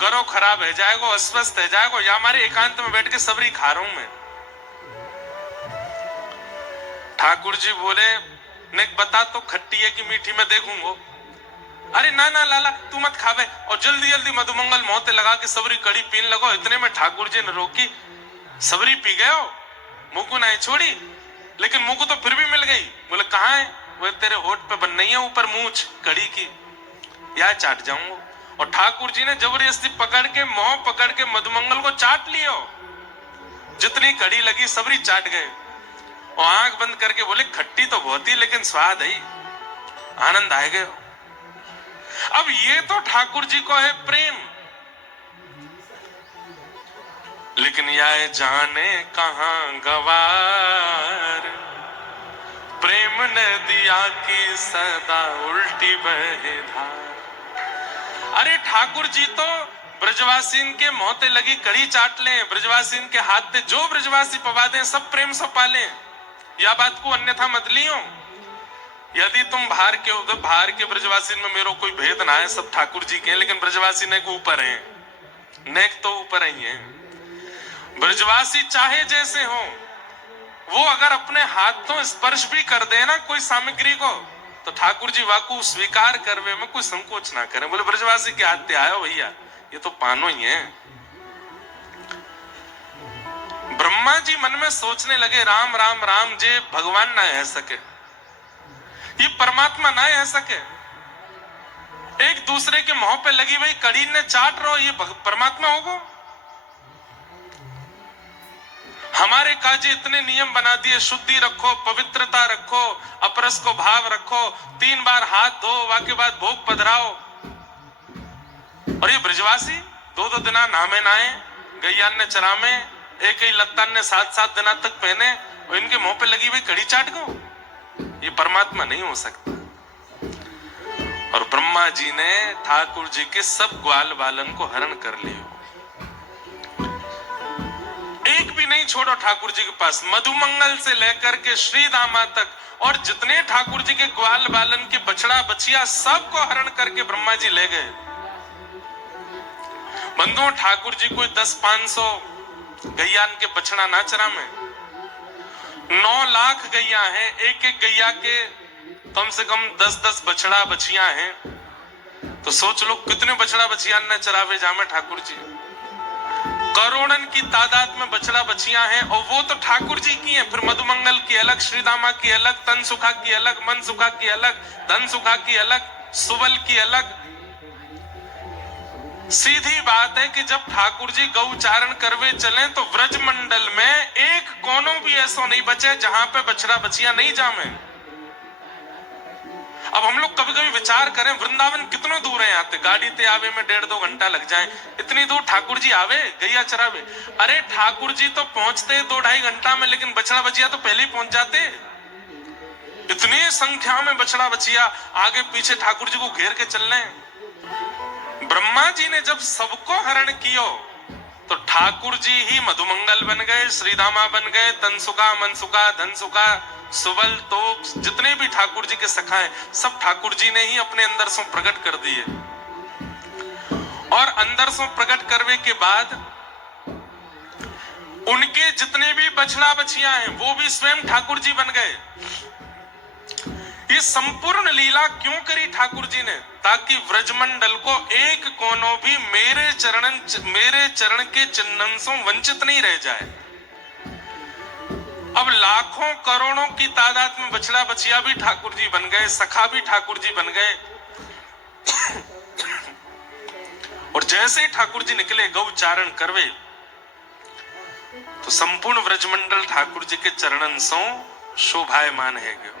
गरो खराब है जाएगो, अस्वस्थ है जाएगो, या हमारे एकांत में बैठ के सबरी खा रहा हूं मैं। ठाकुर जी बोले ने बता तो खट्टी है कि मीठी, में देखूंगो। अरे ना ना लाला तू मत खावे, और जल्दी जल्दी मधुमंगल मोहते लगा के सबरी कड़ी पीन लगो। इतने में ठाकुर जी ने रोकी, सबरी पी गए हो, मुकु नहीं छोड़ी, लेकिन मुकु तो फिर भी मिल गई। बोले कहाँ है? वो तेरे होठ पे बन नहीं है ऊपर मूछ कड़ी की, या चाट जाऊंगा। और ठाकुर जी ने जबरदस्ती पकड़ के मोह पकड़ के मधुमंगल को चाट लियो, जितनी कड़ी लगी सबरी चाट गए। और आंख बंद करके बोले खट्टी तो बहुत ही लेकिन स्वाद है, आनंद आए गए। अब ये तो ठाकुर जी को है प्रेम, लेकिन यह जाने कहां गवार, प्रेम नदिया की सदा उल्टी बहे धार। अरे ठाकुर जी तो ब्रजवासीन के मोहते लगी कड़ी चाट लें, ब्रजवासीन के हाथ से जो ब्रजवासी पवा दें सब प्रेम से पालें, या बात को अन्यथा मत लियो। यदि तुम बाहर के हो तो बाहर के ब्रजवासी में मेरा कोई भेद ना है, सब ठाकुर जी के हैं, लेकिन ब्रजवासी नेक ऊपर हैं, नेक तो ऊपर ही है। ब्रजवासी चाहे जैसे हो, वो अगर अपने हाथों स्पर्श भी कर दे ना कोई सामग्री को, तो ठाकुर जी वाकू स्वीकार करवे में कोई संकोच ना करें। बोले ब्रजवासी के हाथ आयो भैया, ये तो पानो ही है। ब्रह्मा जी मन में सोचने लगे, राम राम राम, जे भगवान ना है सके, ये परमात्मा ना है सके, एक दूसरे के मुंह पे लगी हुई कड़ी ने चाट रहो, ये परमात्मा होगा? हमारे काजी इतने नियम बना दिए, शुद्धि रखो, पवित्रता रखो, अपरस को भाव रखो, 3 बार हाथ धो, वाके बाद भोग पधराओ। और ये ब्रजवासी 2-2 दिना नहामे नहाए, गैयान ने चरामे, एक ही लत्तान ने 7-7 दिना तक पहने, और इनके मुंह पे लगी हुई कड़ी चाट गो। ये परमात्मा नहीं हो सकता। और ब्रह्मा जी ने ठाकुर जी के सब ग्वाल बालन को हरण कर लिया, एक भी नहीं छोड़ो ठाकुर जी के पास, मधुमंगल से लेकर के श्री दामा तक, और जितने ठाकुर जी के ग्वाल बालन के बछड़ा बछिया सबको हरण करके ब्रह्मा जी ले गए। बंधुओं ठाकुर जी कोई 10-500 गैयान के बछड़ा ना चरा में, 9 लाख गैया हैं, एक एक गैया के कम से कम 10-10 बछड़ा बछिया हैं, तो सोच लो कितने बछड़ा बछिया ने चरावे जामे ठाकुर जी। करोड़न की तादाद में बछड़ा बछिया हैं, और वो तो ठाकुर जी की हैं। फिर मधुमंगल की अलग, श्रीदामा की अलग, तन सुखा की अलग, मन सुखा की अलग, धन सुखा की अलग, सुबल की अलग। सीधी बात है कि जब ठाकुर जी गौचारण करवे चले तो व्रज मंडल में एक कोनों भी ऐसा नहीं बचे जहां पे बछड़ा बछिया नहीं जामे। अब हम लोग कभी कभी विचार करें, वृंदावन कितना दूर है यहाँ से, गाड़ी ते आवे में 1.5-2 घंटा लग जाए, इतनी दूर ठाकुर जी आवे गैया चरावे। अरे ठाकुर जी तो पहुंचते 2-2.5 घंटा में, लेकिन बछड़ा बछिया तो पहले ही पहुंच जाते। इतनी संख्या में बछड़ा बछिया आगे पीछे ठाकुर जी को घेर के चल रहे हैं। ब्रह्मा जी ने जब सबको हरण कियो तो ठाकुर जी ही मधुमंगल बन गए, श्रीदामा बन गए, तनसुका, मनसुका, धनसुका, सुबल, तोप, जितने भी ठाकुर जी के सखा हैं सब ठाकुर जी ने ही अपने अंदर से प्रकट कर दिए। और अंदर से प्रकट करने के बाद उनके जितने भी बछड़ा बछिया हैं वो भी स्वयं ठाकुर जी बन गए। ये संपूर्ण लीला क्यों करी ठाकुर जी ने? ताकि व्रजमंडल को एक कोनों भी मेरे चरण के चिन्हन से वंचित नहीं रह जाए। अब लाखों करोड़ों की तादाद में बछड़ा बछिया भी ठाकुर जी बन गए, सखा भी ठाकुर जी बन गए। और जैसे ठाकुर जी निकले गौचारण करवे तो संपूर्ण व्रजमंडल ठाकुर जी के चरणन सो शोभायमान है गयो।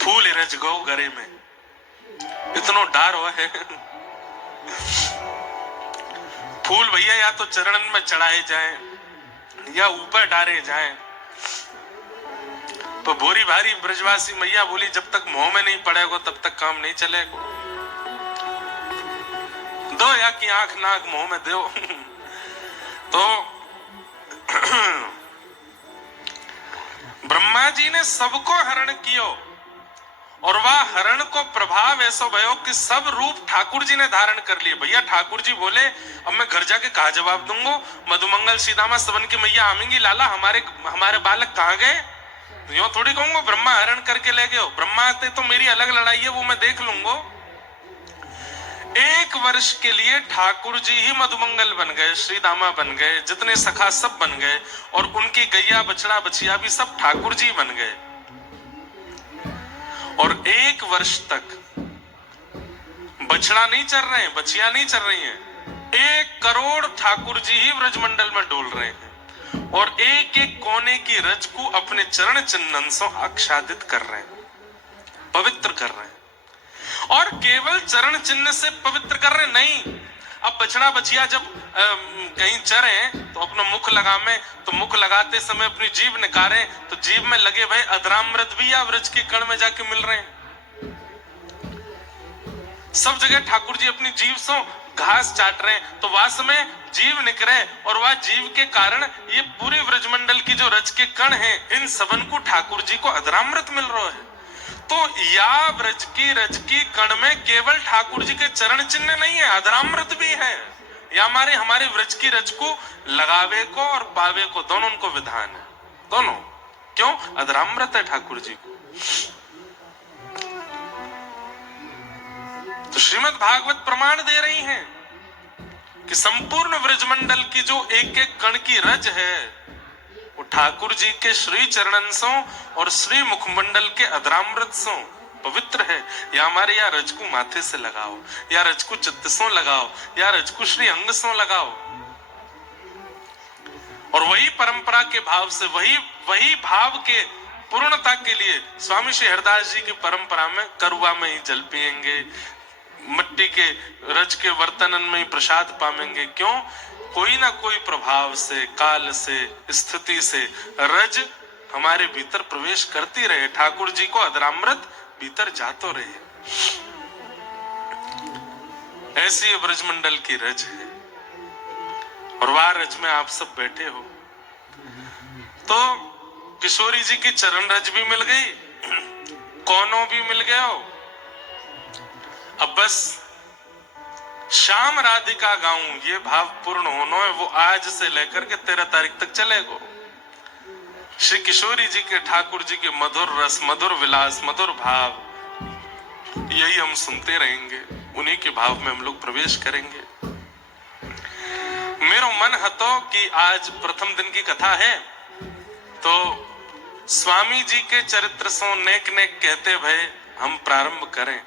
फूल रज गो गरे में इतनो डारो है। फूल भैया या तो चरणन में चढ़ाए जाएं या ऊपर डारे जाएं। तो बोरी भारी ब्रजवासी मैया बोली जब तक मुंह में नहीं पड़ेगा तब तक काम नहीं चलेगा। दो या की आंख नाक मुंह में दो। तो ब्रह्मा जी ने सबको हरण कियो और वह हरण को प्रभाव ऐसा भयो कि सब रूप ठाकुर जी ने धारण कर लिए। भैया ठाकुर जी बोले अब मैं घर जाके कहा जवाब दूंगा, मधुमंगल सीधामा सबन की मैया आमेंगी, लाला हमारे बालक कहाँ गए? यूं थोड़ी कहूंगा ब्रह्मा हरण करके ले गए। ब्रह्मा से तो मेरी अलग लड़ाई है, वो मैं देख लूंगा। 1 वर्ष के लिए ठाकुर जी ही मधुमंगल बन गए, श्रीदामा बन गए, जितने सखा सब बन गए और उनकी गैया बछड़ा बछिया भी सब ठाकुर जी बन गए। और 1 वर्ष तक बछड़ा नहीं चल रहे हैं, बछिया नहीं चल रही हैं, 1 करोड़ ठाकुर जी ही ब्रजमंडल में डोल रहे हैं और एक एक कोने की रज को अपने चरण चिन्हन से आच्छादित कर रहे हैं, पवित्र कर रहे हैं। और केवल चरण चिन्ह से पवित्र कर रहे नहीं। अब बछड़ा बछिया जब कहीं चरे तो अपना मुख लगावे, तो मुख लगाते समय अपनी जीभ निकारे तो जीभ में लगे भाई अधरामृत भी या व्रज के कण में जाके मिल रहे हैं। सब जगह ठाकुर जी अपनी जीभ से घास चाट रहे हैं तो वास में जीव निकले और वह जीव के कारण ये पूरे व्रजमंडल की जो रज के कण हैं इन सबन को ठाकुर जी को अधरामृत मिल रहा है। तो या व्रज की रज की कण में केवल ठाकुर जी के चरण चिन्ह नहीं है, अधरामृत भी है। या हमारे व्रज की रज को लगावे को और पावे को दोनों उनको विधान है, दोनों। क्यों? अधरामृत है ठाकुर जी को। तो श्रीमद् भागवत प्रमाण दे रही हैं कि संपूर्ण व्रजमंडल की जो एक एक कण की रज है वो ठाकुर जी के श्री चरणन सो और श्री मुखमंडल के अधरामृत सो पवित्र है। या हमारे या रज को माथे से लगाओ, या रज को चित्त सो लगाओ, या रज को श्री अंग सो लगाओ। और वही परंपरा के भाव से वही भाव के पूर्णता के लिए स्वामी श्री हरदास जी की परंपरा में करुआ में ही जल पिएंगे, मिट्टी के रज के वर्तनन में ही प्रसाद पाएंगे। क्यों? कोई ना कोई प्रभाव से, काल से, स्थिति से रज हमारे भीतर प्रवेश करती रहे, ठाकुर जी को अधरामृत भीतर जातो रहे। ऐसी ब्रजमंडल की रज है और वह रज में आप सब बैठे हो। तो किशोरी जी की चरण रज भी मिल गई, कौनों भी मिल गया हो। अब बस श्याम राधिका गाऊं ये भाव पूर्ण होना है, वो आज से लेकर के 13 तारीख तक चलेगा। श्री किशोरी जी के, ठाकुर जी के मधुर रस, मधुर विलास, मधुर भाव यही हम सुनते रहेंगे, उन्हीं के भाव में हम लोग प्रवेश करेंगे। मेरा मन हतो कि आज प्रथम दिन की कथा है तो स्वामी जी के चरित्र सो नेक नेक कहते भय हम प्रारंभ करें।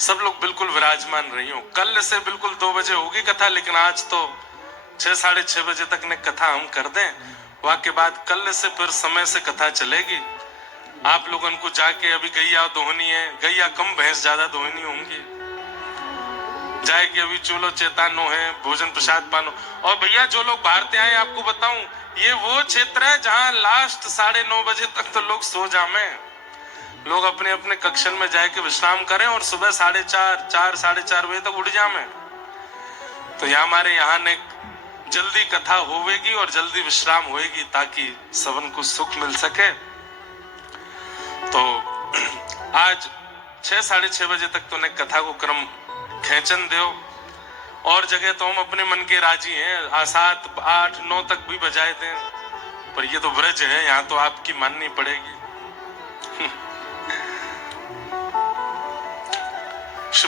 सब लोग बिल्कुल विराजमान रही हो। कल से बिल्कुल 2 बजे होगी कथा, लेकिन आज तो 6 साढ़े 6 बजे तक ने कथा हम कर दें। वहां के बाद कल से फिर समय से कथा चलेगी। आप लोगों को जाके अभी गैया दोहनी है, गैया कम भैंस ज्यादा दोहनी होंगी। जाए कि अभी चूलो चेतानो है, भोजन प्रसाद पानो। और भैया जो लोग बाहर से आए, आपको बताऊं, ये वो क्षेत्र है जहां लास्ट 9:30 बजे तक तो लोग सो जामे। लोग अपने अपने कक्षन में जाके विश्राम करें और सुबह 4:30 4:30 बजे तक उठ जामे। तो यहाँ हमारे यहाँ ने जल्दी कथा होवेगी और जल्दी विश्राम होएगी ताकि सबन को सुख मिल सके। तो आज 6 6:30 बजे तक तो ने कथा को क्रम खेचन दो। और जगह तो हम अपने मन के राजी हैं, 7 8 9 तक भी बजाए दें, पर ये तो व्रज है, यहाँ तो आपकी माननी पड़ेगी।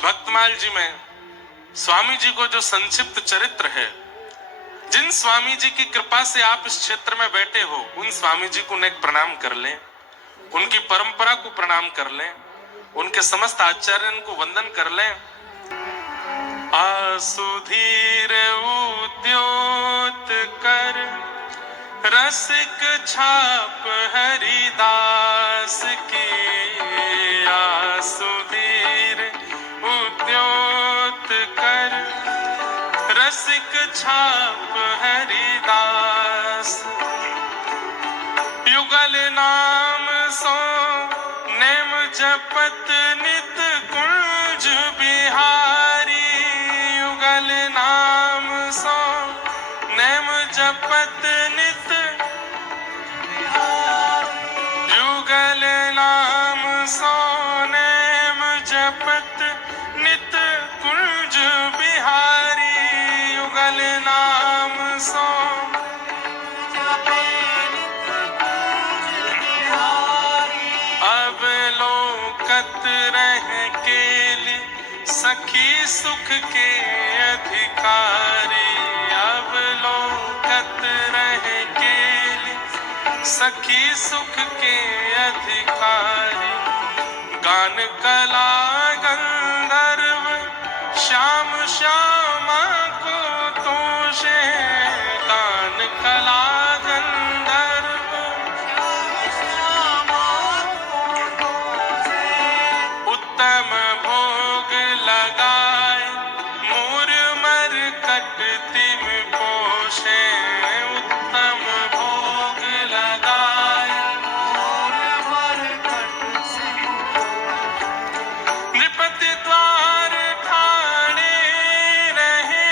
भक्तमाल जी में स्वामी जी को जो संक्षिप्त चरित्र है, जिन स्वामी जी की कृपा से आप इस क्षेत्र में बैठे हो, उन स्वामी जी को नेक प्रणाम कर लें, उनकी परंपरा को प्रणाम कर लें, उनके समस्त आचार्यों को वंदन कर लें। आसुधीर उद्योत कर रसिक छाप हरिदास की, आसुधीर उद्योत कर रसिक छाप हरिदास, युगल नाम सो नेम जपत नित कुंज बिहारी, युगल नाम सो नेम जपत नित युगल नाम सो नेम जपत नित कुंज बिहारी, युगल नाम सो अब लोकत रह केली सखी सुख के अधिकारी, अब लोकत रह केली सखी सुख के अधिकारी, गान कला गंधर्व श्याम श्यामा को तोषे, गान कला गंधर्व उत्तम भोग लगाए मोर मर कटति में पोषे, उत्तम भोग लगाए मोर मर कटति नृपति द्वार ठाणे रहे,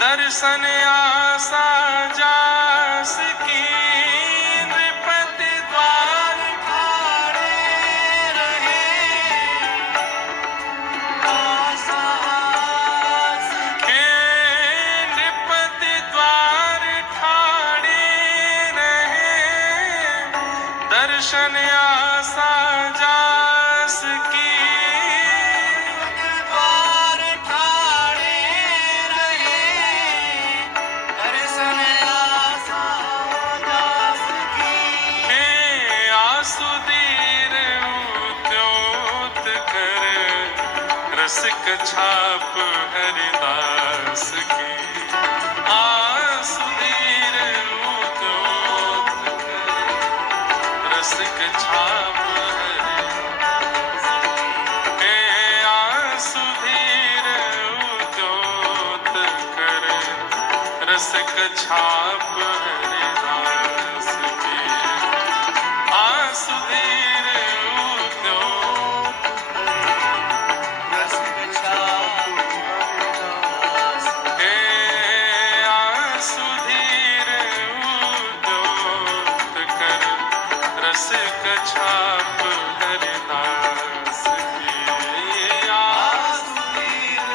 दर्शन आशा जास की, नृपति द्वार ठाणे रहे, आशा के नृपति द्वार ठाणे रहे, दर्शन आशा जास की, द्वार ठाणे रहे, दर्शन आशा जास की, हे आसुधीर उद्योत कर रसिक छाप हरिदास की, आसुधीर उद्योत कर रसिक छाप हरिदास की, हे आसुधीर उद्योत कर रसिक छाप हरिदास की, आसुधीर उद्योत रसिक छाप हरिदास, हे आसुधीर उद्योत कर रसिक छाप हरिदास की, आसुधीर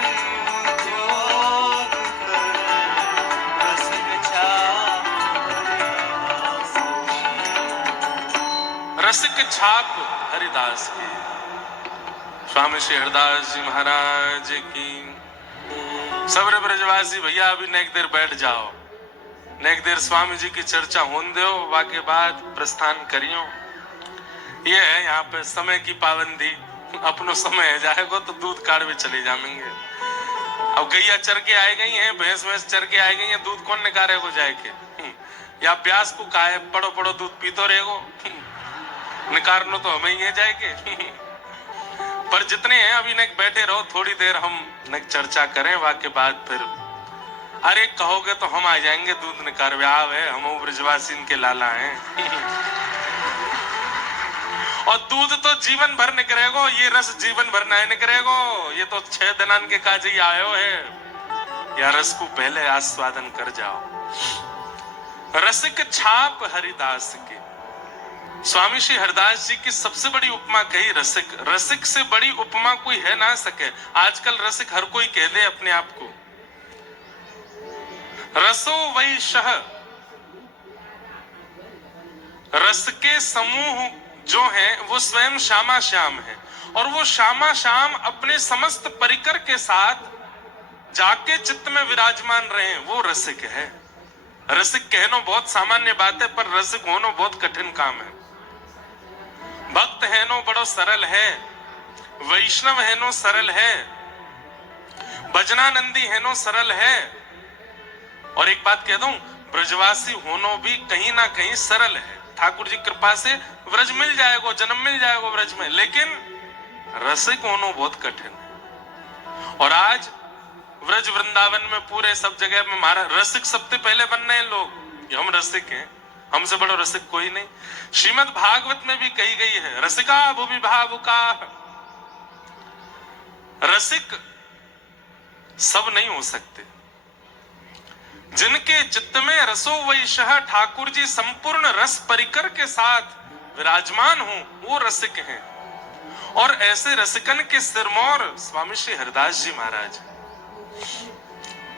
उद्योत कर रसिक छाप हरिदास की, रसिक छाप हरिदास की। स्वामी श्री हरिदास जी महाराज की। सबरे ब्रजवासी भैया अभी नेक देर बैठ जाओ, नेक देर स्वामी जी की चर्चा होने दो, वाके बाद प्रस्थान करियो। ये है यहाँ पे समय की पाबंदी, अपनो समय जाएगा तो दूध काढ़वे चले जाएंगे। अब गैया चर के आए गई हैं, भैंस भैंस चर के आए गई हैं, दूध कौन निकाले को जाए के, या प्यास को काहे पड़ो पड़ो दूध पीतो रहेगो, निकारनो तो हमें ही है जाए के। पर जितने हैं अभी न बैठे रहो, थोड़ी देर हम न चर्चा करें, वाके बाद फिर अरे कहोगे तो हम आ जाएंगे, दूध निकार व्याव है, हम ब्रजवासी के लाला हैं। और दूध तो जीवन भर निकलेगो, ये रस जीवन भर नहीं निकलेगो, ये तो 6 दिनान के काज ही आयो है, या रस को पहले आस्वादन कर जाओ। रसिक छाप हरिदास के, स्वामी श्री हरिदास जी की सबसे बड़ी उपमा कही रसिक। रसिक से बड़ी उपमा कोई है ना सके। आजकल रसिक हर कोई कह दे अपने आप को। रसो वैशः, रस के समूह जो है वो स्वयं श्यामा श्याम है, और वो श्यामा श्याम अपने समस्त परिकर के साथ जाके चित्त में विराजमान रहे, वो रसिक है। रसिक कहना बहुत सामान्य बात है, पर रसिक होना बहुत कठिन काम है। भक्त है नो बड़ो सरल है, वैष्णव है नो सरल है, भजनानंदी है नो सरल है। और एक बात कह दूं, ब्रजवासी होनो भी कहीं ना कहीं सरल है। ठाकुर जी कृपा से व्रज मिल जाएगा, जन्म मिल जाएगा व्रज में, लेकिन रसिक होनो बहुत कठिन है। और आज व्रज वृंदावन में पूरे सब जगह में हमारा रसिक सबसे पहले बनने हैं लोग, हम रसिक हैं, हमसे बड़ा रसिक कोई नहीं। श्रीमद् भागवत में भी कही गई है, रसिका भुवि भावुका। रसिक सब नहीं हो सकते। जिनके चित्त में रसो वैशः ठाकुर जी संपूर्ण रस परिकर के साथ विराजमान हो, वो रसिक हैं। और ऐसे रसिकन के सिरमौर स्वामी श्री हरिदास जी महाराज।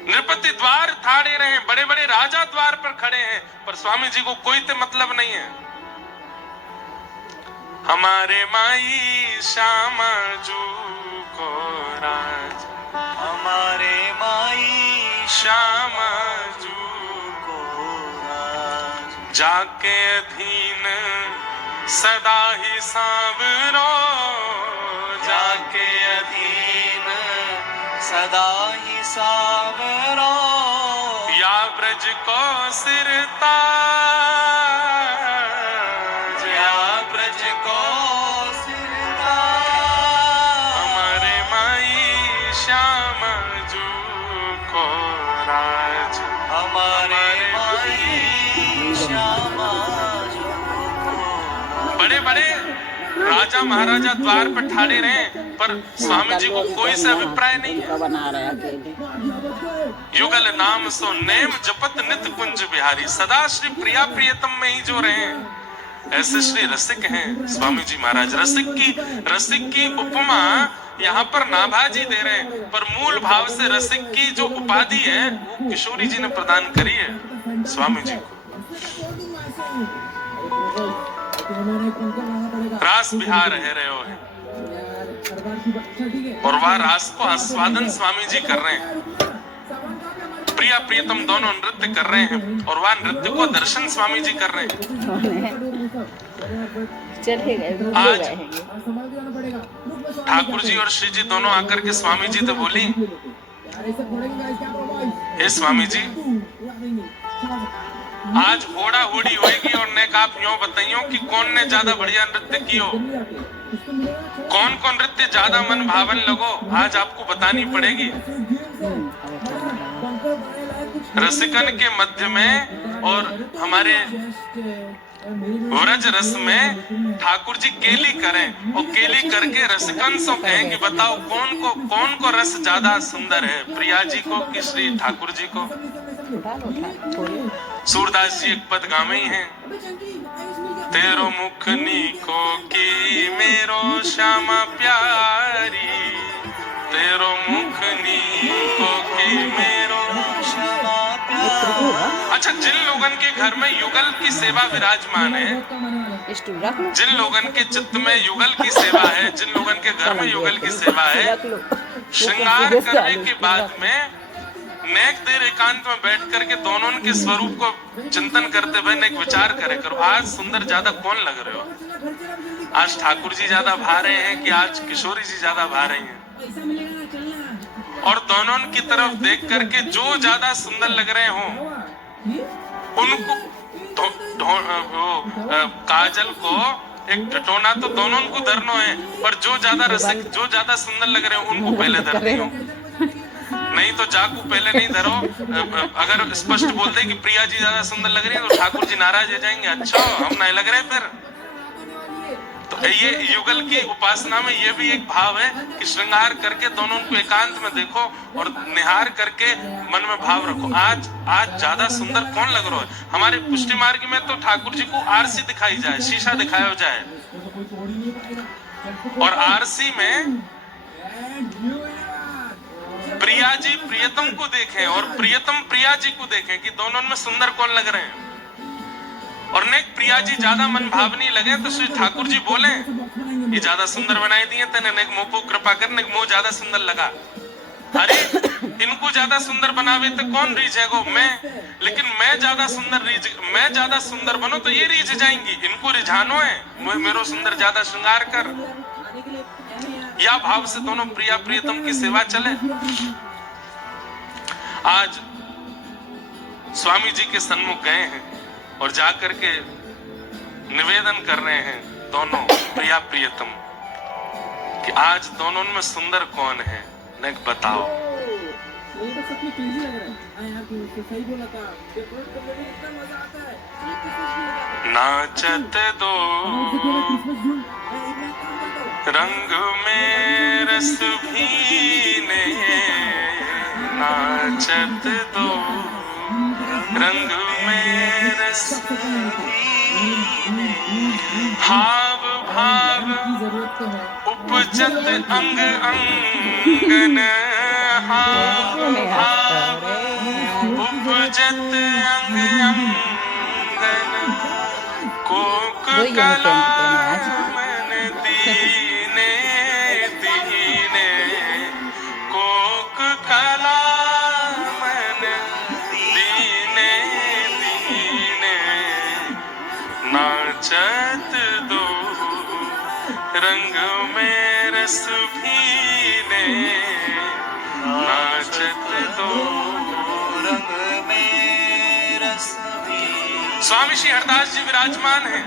नृपति द्वार ठाड़े रहे, बड़े बड़े राजा द्वार पर खड़े हैं, पर स्वामी जी को कोई तो मतलब नहीं है। हमारे माई श्यामा जू को राज, हमारे माई श्यामा जू को राज, जाके अधीन सदा ही सांवरो, जाके अधीन सदा ही सावरो, या ब्रज को सिरताज, या ब्रज को सिरताज, हमारे माई श्यामा जू को राज, हमारे माई श्यामा जू को। बड़े बड़े राजा महाराजा द्वार पर ठाड़े रहे, पर स्वामी जी को कोई से अभिप्राय नहीं है। युगल नाम सो नेम जपत नित कुंज बिहारी, सदा श्री प्रिया प्रियतम में ही जो रहे, ऐसे श्री रसिक हैं स्वामी जी महाराज। रसिक की उपमा यहाँ पर नाभाजी दे रहे हैं, पर मूल भाव से रसिक की जो उपाधि है वो किशोरी जी ने प्रदान करी है स्वामी जी को। रास बिहार रहे हो है, और वह रास को आस्वादन स्वामी जी कर रहे हैं। प्रिया प्रियतम दोनों नृत्य कर रहे हैं, और वह नृत्य को दर्शन स्वामी जी कर रहे हैं। आज ठाकुर जी और श्री जी दोनों आकर के स्वामी जी तो बोली, हे स्वामी जी, आज होड़ा होड़ी होएगी, और ने आप यूं बताइयो कि कौन ने ज्यादा बढ़िया नृत्य कियो, कौन कौन नृत्य ज्यादा मन भावन लगो, आज आपको बतानी पड़ेगी। रसिकन के मध्य में और हमारे व्रज रस में ठाकुर जी केली करें, और केली करके रसिकन से कहें कि बताओ कौन को रस ज्यादा सुंदर है, प्रिया जी को कि श्री ठाकुर जी को। सूरदास जी एक पद गावे ही हैं, तेरो मुख नीको की मेरो श्यामा प्यारी, तेरो मुख नीको की मेरो श्यामा प्यारी। अच्छा, जिन लोगन के घर में युगल की सेवा विराजमान है, जिन लोगन के चित्त में युगल की सेवा है, जिन लोगन के घर में युगल की सेवा है, श्रृंगार करने के बाद में नेक देर एकांत में बैठ करके दोनों के स्वरूप को चिंतन करते हुए एक विचार करे करो, आज सुंदर ज्यादा कौन लग रहे हो, आज ठाकुर जी ज्यादा भा रहे हैं कि आज किशोरी जी ज्यादा भा रही हैं। और दोनों की तरफ देख करके जो ज्यादा सुंदर लग रहे हो उनको काजल को एक टटोना तो दोनों को धरनो है, पर जो ज्यादा रसिक, जो ज्यादा सुंदर लग रहे हो उनको पहले धर दियो, नहीं तो जाकू पहले नहीं धरो। अगर स्पष्ट बोलते कि प्रिया जी ज्यादा सुंदर लग रही है तो ठाकुर जी नाराज हो जाएंगे, अच्छा हम नहीं लग रहे फिर। तो ये युगल की उपासना में ये भी एक भाव है कि श्रृंगार करके दोनों को एकांत में देखो और निहार करके मन में भाव रखो, आज ज्यादा सुंदर कौन लग रहा है। हमारे पुष्टि मार्ग में तो ठाकुर जी को आरसी दिखाई जाए, शीशा दिखाया जाए, और आरसी में प्रिया जी प्रियतम को देखें और प्रियतम प्रिया जी को देखें कि दोनों में सुंदर कौन लग रहे हैं। और नेक प्रिया जी ज्यादा मन भावनी लगे तो श्री ठाकुर जी बोले ये ज्यादा सुंदर बनाई दिए तेने, नेक मोह कृपा कर, नेक मोह ज्यादा सुंदर लगा। अरे इनको ज्यादा सुंदर बनावे तो कौन रीझेगो, मैं, लेकिन मैं ज्यादा सुंदर बनो तो ये रीझ जाएंगी, इनको रिझानो है मेरो सुंदर ज्यादा श्रृंगार कर। या भाव से दोनों प्रिया प्रियतम की सेवा चले। आज स्वामी जी के सन्मुख गए हैं और जाकर के निवेदन कर रहे हैं दोनों प्रिया प्रियतम कि आज दोनों में सुंदर कौन है, नेक बताओ। नाचत दो रंग में रस भीने, नाचत दो रंग में रस भीने, हाव भाव उपजत अंग अंगन, हाव भाव उपजत अंग अंगन, कोक कला मन दीने दीने, कोक कला मन दीने दीने, नाचत दो रंग में रस भीने, नाचत दो रंग में रस भीने। स्वामी श्री हरदास जी विराजमान हैं,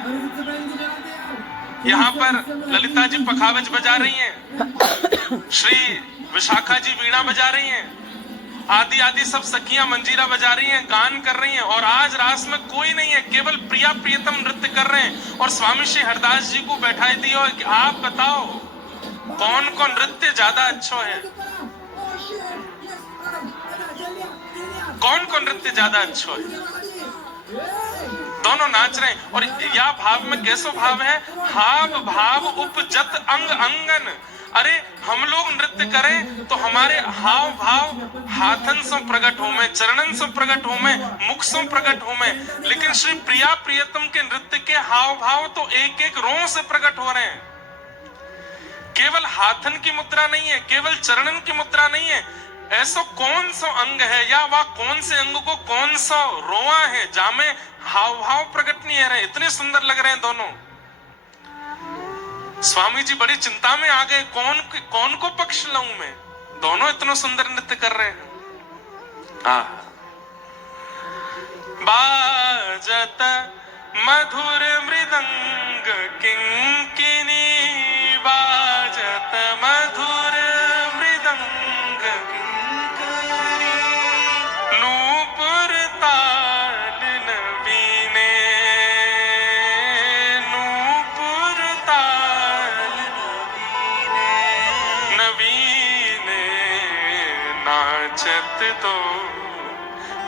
यहाँ पर ललिता जी पखावज बजा रही हैं, श्री विशाखा जी वीणा बजा रही हैं, आदि आदि सब सखियां मंजीरा बजा रही हैं, गान कर रही हैं, और आज रास में कोई नहीं है, केवल प्रिया प्रियतम नृत्य कर रहे हैं। और स्वामी श्री हरदास जी को बैठाई दियो कि आप बताओ कौन कौन नृत्य ज्यादा अच्छा है, कौन कौन नृत्य ज्यादा अच्छा है। दोनों नाच रहे हैं और या भाव में कैसो भाव है, हाव भाव उपजत अंग अंगन। अरे हम लोग नृत्य करें तो हमारे हाव भाव हाथन से प्रकट हो में, चरणन से प्रकट हो में, मुख से प्रकट हो में, लेकिन श्री प्रिया प्रियतम के नृत्य के हाव भाव तो एक एक रों से प्रकट हो रहे हैं। केवल हाथन की मुद्रा नहीं है, केवल चरणन की मुद्रा नहीं है, ऐसा कौन सा अंग है या वह कौन से अंग को कौन सा रोआ है जामे हाव भाव प्रकट नहीं है रहे, इतने सुंदर लग रहे हैं दोनों। स्वामी जी बड़ी चिंता में आ गए, कौन को पक्ष लाऊं मैं, दोनों इतना सुंदर नृत्य कर रहे हैं। बाजत मधुर मृदंग किंकिनी, बाजत मधुर मृदंग किंकिनी, नूपुर ताल नवीने, नूपुर ताल नवीने, नाचत दो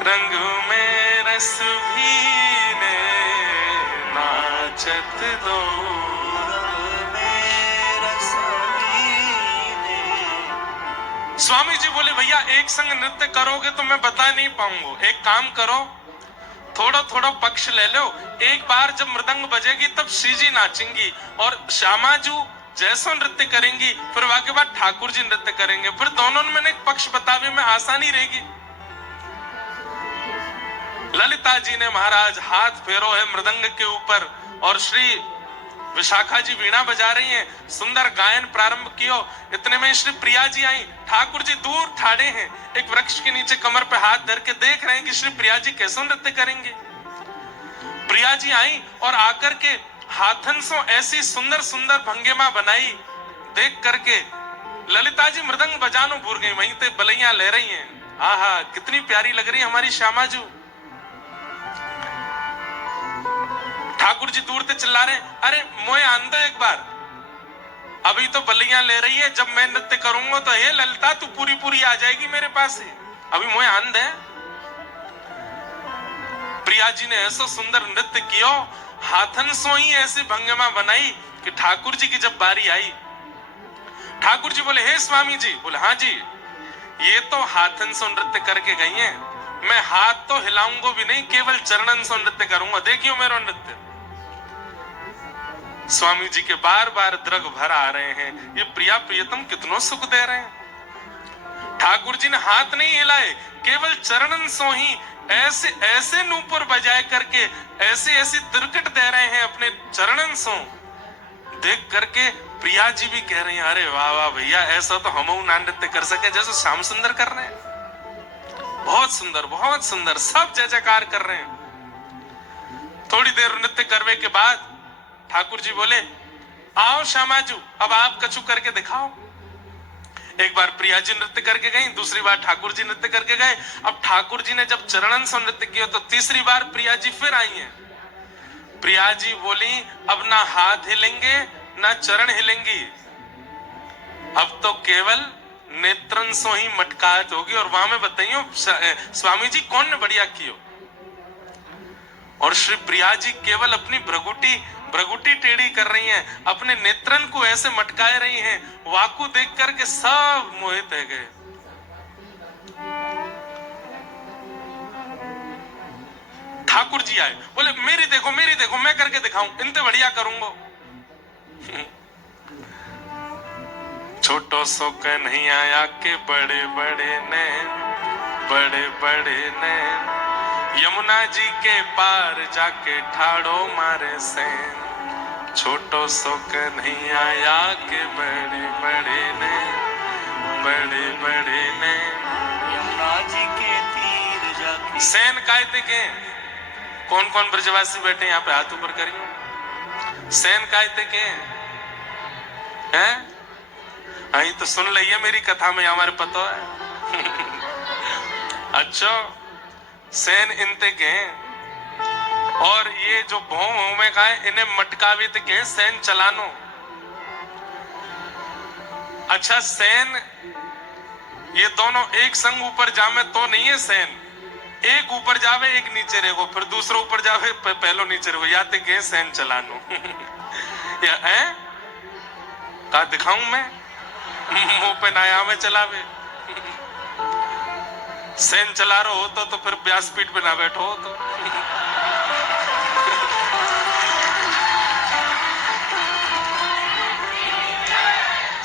रंग में रस भीने, नाचत दो रंग में रस भीने। स्वामी जी बोले भैया एक संग नृत्य करोगे तो मैं बता नहीं पाऊंगा, एक काम करो थोड़ा थोड़ा पक्ष ले लो, एक बार जब मृदंग बजेगी तब श्री जी नाचेंगी और श्यामा जी जैसा नृत्य करेंगी, फिर वहां के बाद ठाकुर जी नृत्य करेंगे, फिर दोनों में एक पक्ष बतावे में आसानी रहेगी। ललिता जी ने महाराज हाथ फेरो है मृदंग के ऊपर और श्री विशाखा जी वीणा बजा रही हैं, सुंदर गायन प्रारंभ किया। इतने में श्री प्रिया जी आई, ठाकुर जी दूर ठाड़े हैं, एक वृक्ष के नीचे कमर पे हाथ धर के देख रहे हैं कि श्री प्रिया जी कैसे नृत्य करेंगे। प्रिया जी आई और आकर के हाथन सो ऐसी सुंदर सुंदर भंगिमा बनाई, देख करके ललिता जी मृदंग बजानो भूल गई, वहीं पे बलैया ले रही हैं। आहा, कितनी प्यारी लग रही है हमारी श्यामाजू। ठाकुर जी दूर से चिल्ला रहे, अरे मोए आन दो एक बार, अभी तो बलियां ले रही है, जब मैं नृत्य करूंगा तो हे ललिता तू पूरी पूरी आ जाएगी मेरे पास से, अभी मोए आन दे। प्रिया जी ने ऐसा सुंदर नृत्य किया, हाथन सो ही ऐसी भंगिमा बनाई कि ठाकुर जी की जब बारी आई, ठाकुर जी बोले, हे स्वामी जी। बोले, हाँ जी, ये तो हाथन सो नृत्य करके गई हैं, मैं हाथ तो हिलाऊंगा भी नहीं, केवल चरणन सो नृत्य करूंगा, देखियो मेरा नृत्य। स्वामी जी के बार बार द्रग भर आ रहे हैं, ये प्रिया प्रियतम कितनों सुख दे रहे हैं। ठाकुर जी ने हाथ नहीं हिलाए, केवल चरणन सो ही ऐसे ऐसे नूपुर बजाए करके ऐसे ऐसे तिरकट दे रहे हैं अपने चरणन सो। देख करके प्रिया जी भी कह रही हैं, अरे वाह वाह भैया, ऐसा तो हम ना नृत्य कर सके जैसे श्याम सुंदर कर रहे हैं, बहुत सुंदर बहुत सुंदर। सब जय जयकार कर रहे हैं। थोड़ी देर नृत्य करने के बाद ठाकुर जी बोले, आओ श्यामाजू, अब आप कछु करके दिखाओ। एक बार प्रिया जी नृत्य करके गई, दूसरी बार ठाकुर जी नृत्य करके गए। अब ठाकुर जी ने जब चरणन से नृत्य किया तो तीसरी बार प्रिया जी फिर आई हैं। प्रिया जी बोली, अब ना हाथ हिलेंगे ना चरण हिलेंगी, अब तो केवल नेत्रन सो ही मटकाहट होगी। और वहां में बताइयो स्वामी जी कौन ने बढ़िया कियो। और श्री प्रिया जी केवल अपनी भ्रगुटी टेढ़ी कर रही हैं, अपने नेत्रन को ऐसे मटकाए रही हैं, वाकु देख करके सब मोहित रह गए। ठाकुर जी आए, बोले, मेरी देखो मैं करके दिखाऊं, इनते बढ़िया करूंगा। छोटो सो नहीं आया के बड़े बड़े नैन, यमुना जी के पार जाके ठाड़ो मारे सैन। छोटो सो नहीं आया के बड़े नैन, यमुना जी के तीर जाके। सैन कायते के कौन कौन ब्रजवासी बैठे यहाँ पे, हाथ ऊपर करिए। सैन कायते के हैं, आई तो सुन लिया मेरी कथा में, हमारे पता है। अच्छा, सैन इनते के, और ये जो भों में का है, इन्हें मटकावित के सैन चलानो। अच्छा, सैन ये दोनों एक संग ऊपर जावे तो नहीं है सैन, एक ऊपर जावे एक नीचे रहेगो, फिर दूसरा ऊपर जावे पहलो नीचे रहेगो, या ते के सैन चलानो। या है का दिखाऊं मैं, मुंह पे नाया में चलावे। सैन चला रहे हो तो फिर व्यासपीठ पे ना बैठो तो।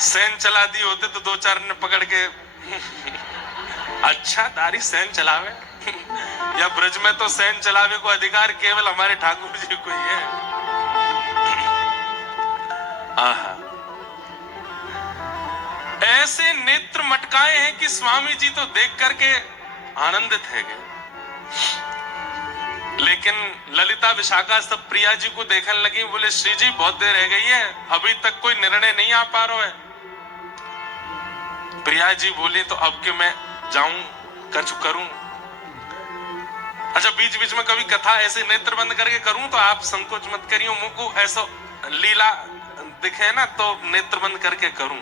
सैन चला दी होते तो दो चार ने पकड़ के, अच्छा दारी सैन चलावे। या ब्रज में तो सैन चलावे को अधिकार केवल हमारे ठाकुर जी को ही है। आहा, ऐसे नेत्र मटकाए हैं कि स्वामी जी तो देख करके आनंदित है गए। लेकिन ललिता विशाखा सब प्रिया जी को देखने लगी, बोले, श्री जी बहुत देर रह गई है, अभी तक कोई निर्णय नहीं आ पा रहा है। प्रिया जी बोली, तो अब के मैं जाऊं कछु करूं। अच्छा, बीच बीच में कभी कथा ऐसे नेत्र बंद करके करूं तो आप संकोच मत करियो, मुंह को ऐसा लीला दिखे ना तो नेत्र बंद करके करूं।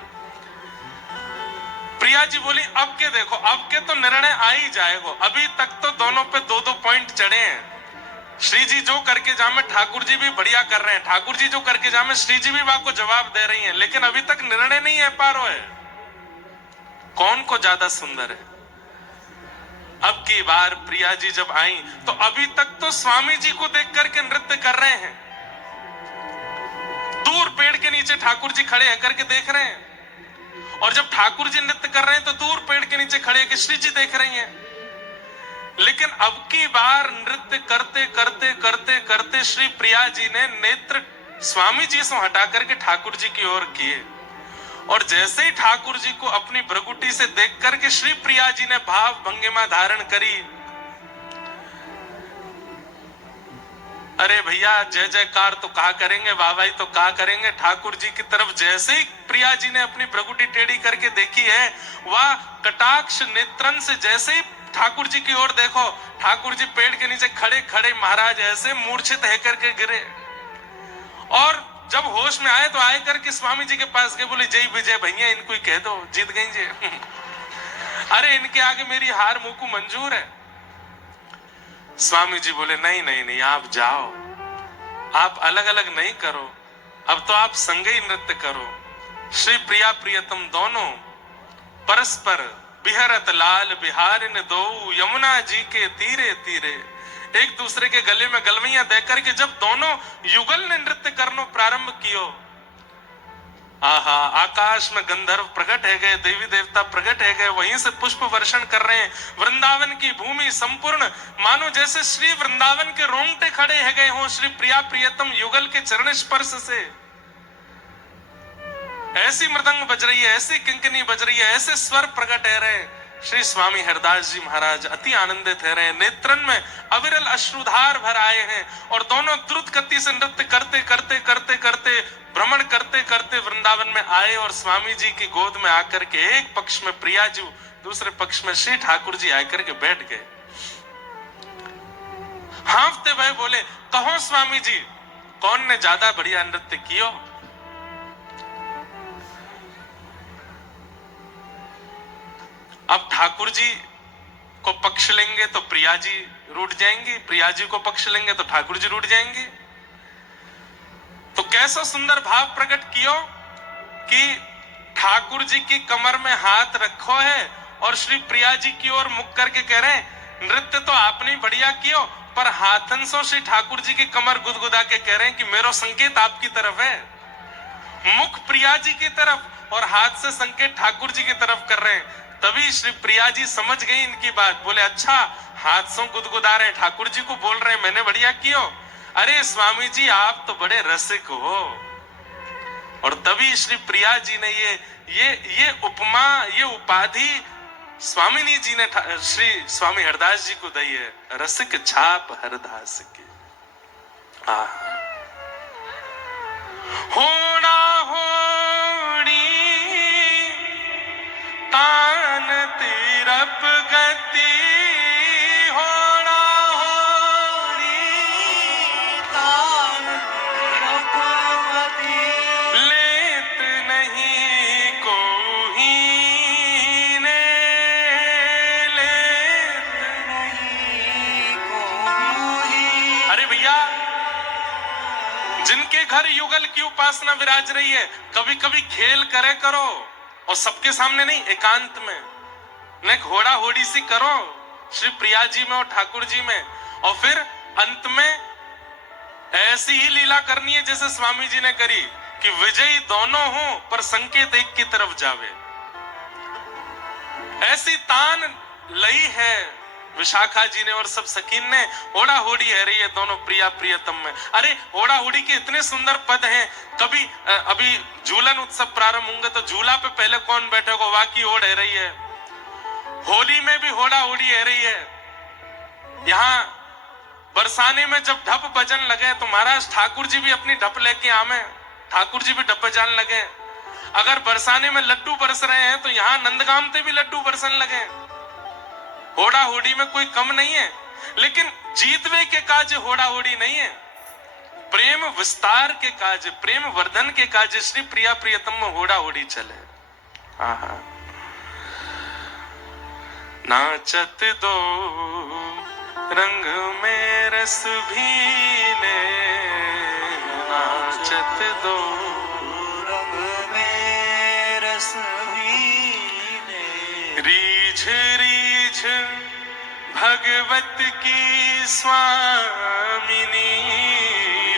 प्रिया जी बोली, अब के देखो, अब के तो निर्णय आ ही जाएगा, अभी तक तो दोनों पे दो दो पॉइंट चढ़े हैं। श्री जी जो करके जामे ठाकुर जी भी बढ़िया कर रहे हैं, ठाकुर जी जो करके जामे श्री जी भी वाको जवाब दे रही हैं, लेकिन अभी तक निर्णय नहीं है पा रहा है कौन को ज्यादा सुंदर है। अब की बार प्रिया जी जब आई तो अभी तक तो स्वामी जी को देख करके नृत्य कर रहे हैं, दूर पेड़ के नीचे ठाकुर जी खड़े होकर के देख रहे हैं, और जब ठाकुर जी नृत्य कर रहे हैं तो दूर पेड़ के नीचे खड़े होकर श्री जी देख रही हैं। लेकिन अब की बार नृत्य करते करते करते करते श्री प्रिया जी ने नेत्र स्वामी जी से हटा करके ठाकुर जी की ओर किए, और जैसे ही ठाकुर जी को अपनी भ्रगुटी से देख करके श्री प्रिया जी ने भाव भंगिमा धारण करी। अरे भैया जय जयकार तो कहा करेंगे, वाहवाही तो कहा करेंगे। ठाकुर जी की तरफ जैसे ही प्रिया जी ने अपनी भ्रगुटी टेढ़ी करके देखी है, वह कटाक्ष नेत्रन से जैसे ही ठाकुर जी की ओर देखो, ठाकुर जी पेड़ के नीचे खड़े खड़े महाराज ऐसे मूर्छित है करके गिरे। और जब होश में आए तो आए करके स्वामी जी के पास गए, बोले जय विजय भैया, इनको ही कह दो जीत गई जी। अरे इनके आगे मेरी हार मुकु मंजूर है। स्वामी जी बोले नहीं नहीं नहीं, आप जाओ, आप अलग अलग नहीं करो, अब तो आप संगे ही नृत्य करो। श्री प्रिया प्रियतम दोनों परस्पर बिहरत लाल बिहारिन दो, यमुना जी के तीरे तीरे। एक दूसरे के गले में गलवैया देकर के जब दोनों युगल ने नृत्य करना प्रारंभ कियो, आहा, आकाश में गंधर्व प्रकट है गए, देवी देवता प्रकट है गए, वहीं से पुष्प वर्षण कर रहे हैं। वृंदावन की भूमि संपूर्ण मानो जैसे श्री वृंदावन के रोंगटे खड़े है गए हों श्री प्रिया प्रियतम युगल के चरण स्पर्श से। ऐसी मृदंग बज रही है, ऐसी किंकिनी बज रही है, ऐसे स्वर प्रकट है रहे। श्री स्वामी हरदास जी महाराज अति आनंदित है रहे, नेत्रन में अविरल अश्रुधार भर आए हैं और दोनों द्रुत गति से नृत्य करते करते करते करते भ्रमण करते करते वृंदावन में आए और स्वामी जी की गोद में आकर के एक पक्ष में प्रिया जी, दूसरे पक्ष में श्री ठाकुर जी आकर के बैठ गए। हांफते भय बोले, कहो स्वामी जी, कौन ने ज्यादा बढ़िया नृत्य कियो? अब ठाकुर जी को पक्ष लेंगे तो प्रिया जी रूठ जाएंगी, प्रिया जी को पक्ष लेंगे तो ठाकुर जी रूठ जाएंगे। तो कैसा सुंदर भाव प्रकट कियो कि ठाकुर जी की कमर में हाथ रखो है और श्री प्रिया जी की ओर मुख करके कह रहे हैं नृत्य तो आपने बढ़िया कियो, पर हाथन सो श्री ठाकुर जी की कमर गुदगुदा के कह रहे हैं कि मेरो संकेत आपकी तरफ है। मुख प्रिया जी की तरफ और हाथ से संकेत ठाकुर जी की तरफ कर रहे हैं। तभी श्री प्रिया जी समझ गई इनकी बात, बोले अच्छा, हाथ से गुदगुदा रहे, ठाकुर जी को बोल रहे हैं मैंने बढ़िया कियो। अरे स्वामी जी आप तो बड़े रसिक हो। और तभी श्री प्रिया जी ने ये उपमा, ये उपाधि स्वामिनी जी ने श्री स्वामी हरदास जी को दी है, रसिक छाप हरदास की। होना होड़ी तान तिरप गति, होना होड़ी तान तिरप गति, लेत नहीं कोई ने, लेत नहीं कोई। अरे भैया, जिनके घर युगल की उपासना विराज रही है, कभी कभी खेल करे करो और सबके सामने नहीं, एकांत में न घोड़ा होड़ी सी करो श्री प्रिया जी में और ठाकुर जी में, और फिर अंत में ऐसी ही लीला करनी है जैसे स्वामी जी ने करी कि विजयी दोनों हो पर संकेत एक की तरफ जावे। ऐसी तान लई है विशाखा जी ने और सब सकीन ने, होड़ा होड़ी है रही है दोनों प्रिया प्रियतम में। अरे होड़ा होड़ी के इतने सुंदर पद हैं। कभी अभी झूलन उत्सव प्रारंभ होंगे तो झूला पे पहले कौन बैठेगा, वाह की ओढ़ है रही है। होली में भी होड़ा होड़ी है रही है। यहाँ बरसाने में जब ढप बजन लगे तो महाराज ठाकुर जी भी अपनी ढप लेके आवे, ठाकुर जी भी ढप बजान लगे। अगर बरसाने में लड्डू बरस रहे हैं तो यहाँ नंदगाम से भी लड्डू बरसन लगे। होड़ा होड़ी में कोई कम नहीं है, लेकिन जीतवे के काज होड़ा होड़ी नहीं है, प्रेम विस्तार के काज, प्रेम वर्धन के काज श्री प्रिया प्रियतम में होड़ा होड़ी चले। आहा, नाचत दो रंग में रस भीने, नाचत दो रंग में रस भीने, रीझ रीझ भगवत की स्वामिनी,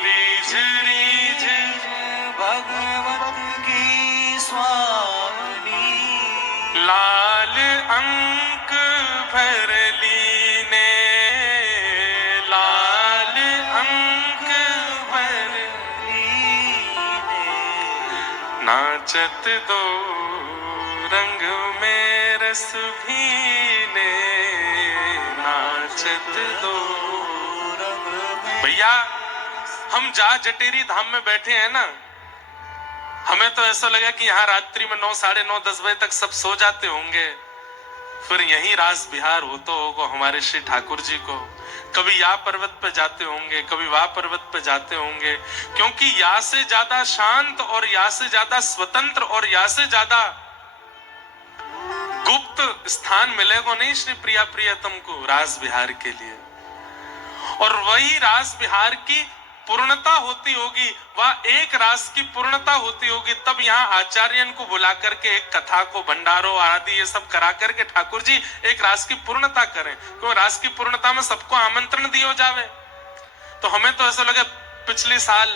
रीझ रीझ भगवत की स्वामिनी, लाल अंक भर लीने, लाल अंक भर लीने, नाचत दो रंग में रस भीने, नाचत दो। रंग में भैया हम जा जटेरी धाम में बैठे हैं ना, हमें तो ऐसा लगा कि यहाँ रात्रि में 9, साढ़े 9, 10 बजे तक सब सो जाते होंगे। फिर यही रास बिहार होता होगा हमारे श्री ठाकुर जी को। कभी या पर्वत पे जाते होंगे, कभी वह पर्वत पे जाते होंगे, क्योंकि या से ज्यादा शांत और या से ज्यादा स्वतंत्र और या से ज्यादा गुप्त स्थान मिलेगा नहीं श्री प्रिया प्रियतम को रास बिहार के लिए। और वही रास बिहार की पूर्णता होती होगी, वह एक रास की पूर्णता होती होगी, तब यहाँ आचार्यन को बुला करके एक कथा को भंडारो आदि ये सब करा करके ठाकुर जी एक रास की पूर्णता करें, क्योंकि रास की पूर्णता में सबको आमंत्रण दिया जावे। तो हमें तो ऐसा लगे, पिछले साल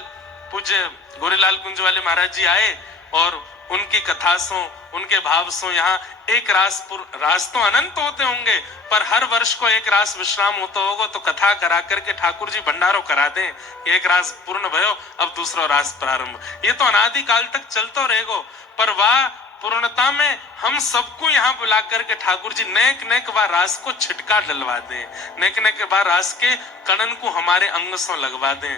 पूज्य गोरीलाल कुंज वाले महाराज जी आए और उनकी कथा सो, उनके भाव सो यहाँ एक रास तो अनंत होते होंगे, पर हर वर्ष को एक रास विश्राम होता होगा, तो कथा करा करके ठाकुर जी भंडारो करा दें, एक रास पूर्ण भयो, अब दूसरा रास प्रारंभ। ये तो अनादि काल तक चलता रहेगा, पर वह पूर्णता में हम सबको यहाँ बुला करके ठाकुर जी नेक नेक बार रास को छिटका डलवा दें, नेक नेक बार रास के कणन को हमारे अंग से लगवा दें।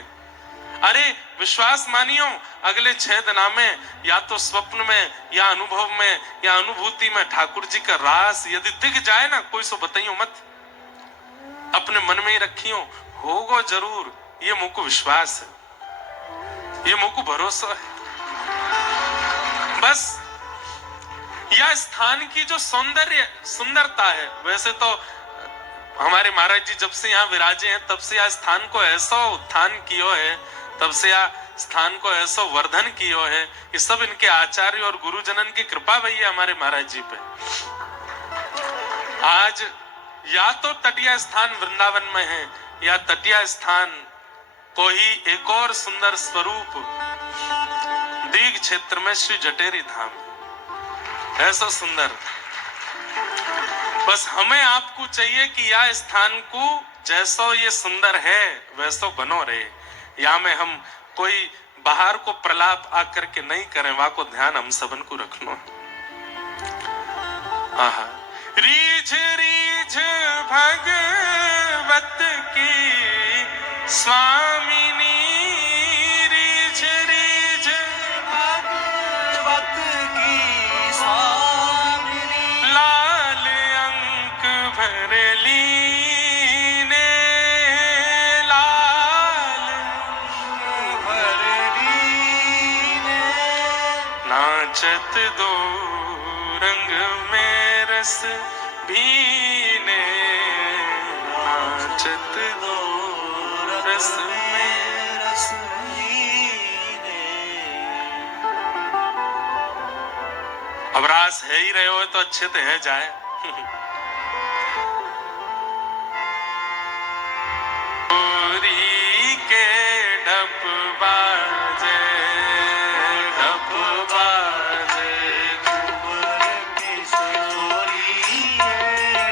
अरे विश्वास मानियो, अगले 6 दिना में या तो स्वप्न में या अनुभव में या अनुभूति में ठाकुर जी का रास यदि दिख जाए ना, कोई सो बताइयो मत, अपने मन में ही रखियो, होगा जरूर। ये मुझको विश्वास है, ये मुझको भरोसा है। बस यह स्थान की जो सुंदरता है, वैसे तो हमारे महाराज जी जब से यहाँ विराजे हैं तब से यह स्थान को ऐसा उत्थान किया है, तब से यह स्थान को ऐसा वर्धन किया है कि सब इनके आचार्य और गुरुजनन की कृपा भई है हमारे महाराज जी पे। आज या तो तटीय स्थान वृंदावन में है, या तटीय स्थान कोई एक और सुंदर स्वरूप दीघ क्षेत्र में श्री जटेरी धाम, ऐसा सुंदर। बस हमें आपको चाहिए कि यह स्थान को जैसा ये सुंदर है वैसा बनो रहे, या में हम कोई बाहर को प्रलाप आकर के नहीं करें, वहां को ध्यान हम सबन को रखना। आहा, रीझ रीझ भगवत की स्वामिनी, रीझ रीझ भगवत की स्वामिनी, लाल अंक भर लीने, लाल भर लीने, नाचत दो रंग में रस भीने, नाचत दो रस में रस लीने। अब रास है ही रहे हो तो अच्छे तो है जाए। गोरी के ढप बाजे, ढप बाजे, कुंवर किशोरी के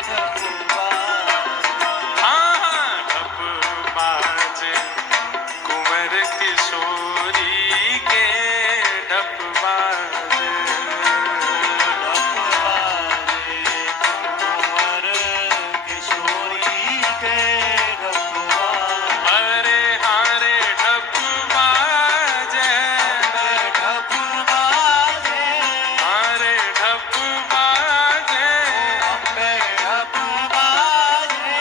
ढप बाजे, हाँ ढप बाजे, कुंवर किशोरी के ढप बाजे, ढप बाजे, कुंवर किशोरी के ढप बाजे, अरे हारे ढप बाजे, ढप बाजे, हारे ढप बाजे, अम्बे ढप बाजे,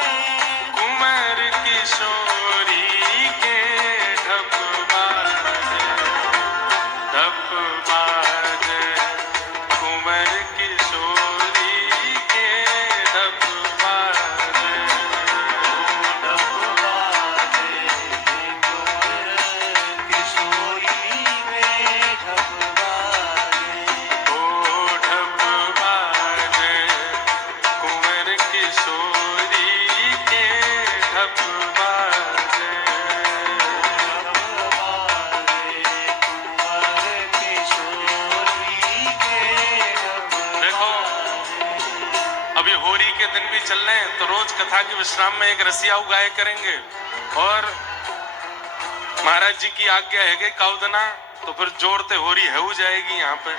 कुंवर किशोरी के ढप बाजे, ढप बाजे, कुंवर किशोरी के ढप बाजे, ढप बाजे, कुंवर किशोरी के ढप बाजे, ओ ढप बाजे, कुंवर किशोरी के ढप बाजे। ढप बाजे, कुंवर किशोरी के ढप देखो, अभी होरी के दिन भी चल रहे हैं, तो रोज कथा के विश्राम में एक रसिया उगाए करेंगे, और महाराज जी की आज्ञा है कि काउदना, तो फिर जोड़ते होरी है हो जाएगी यहाँ पे।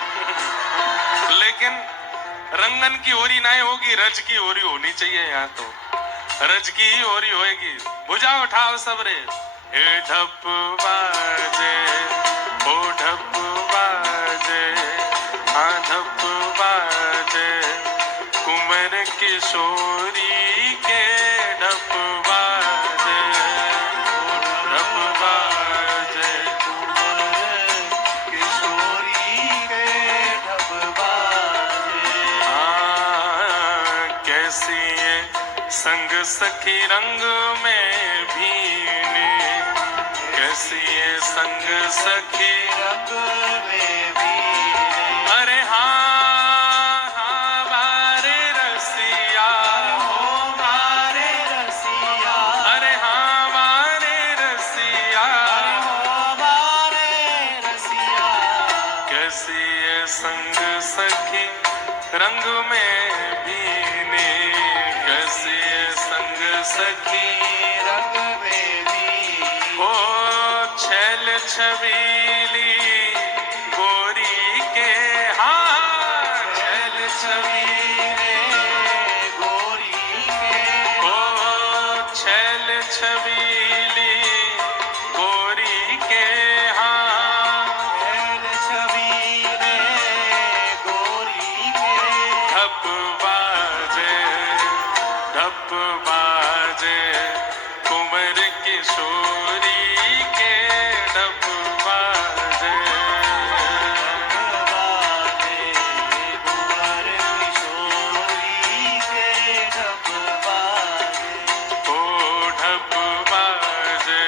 लेकिन रंगन की होरी नहीं होगी, रज की होरी होनी चाहिए यहाँ तो, रज की ही होरी होएगी। भुजा उठाओ सब रे, ए ढप बाजे, ओ ढप बाजे, हाँ ढप बाजे, कुंवर किशोरी के ढप बाजे, ढप बाजे। किशोरी के ढप बाजे। कैसी ये संग सखी रंग में भीने, कैसी ये संग सखी रंग में भीने। अरे हाँ हाँ बारे रसिया, हो मारे रसिया। अरे हाँ बारे रसिया, हो मारे रसिया। कैसी ये संग सखी रंग में भीने, कैसी ये संग सखी रंग में भीने। ओ छैल छबीली गोरी के, हाँ छैल छबीली, गोरी के। ओ छैल छबीली गोरी के, हाँ छैल छबीले गोरी के। ढप बाजे, ढप बाजे, कुंवर किशोरी के ढप बाजे। बाजे कुंवर किशोरी के ढप बाजे। ओ ढप बाजे,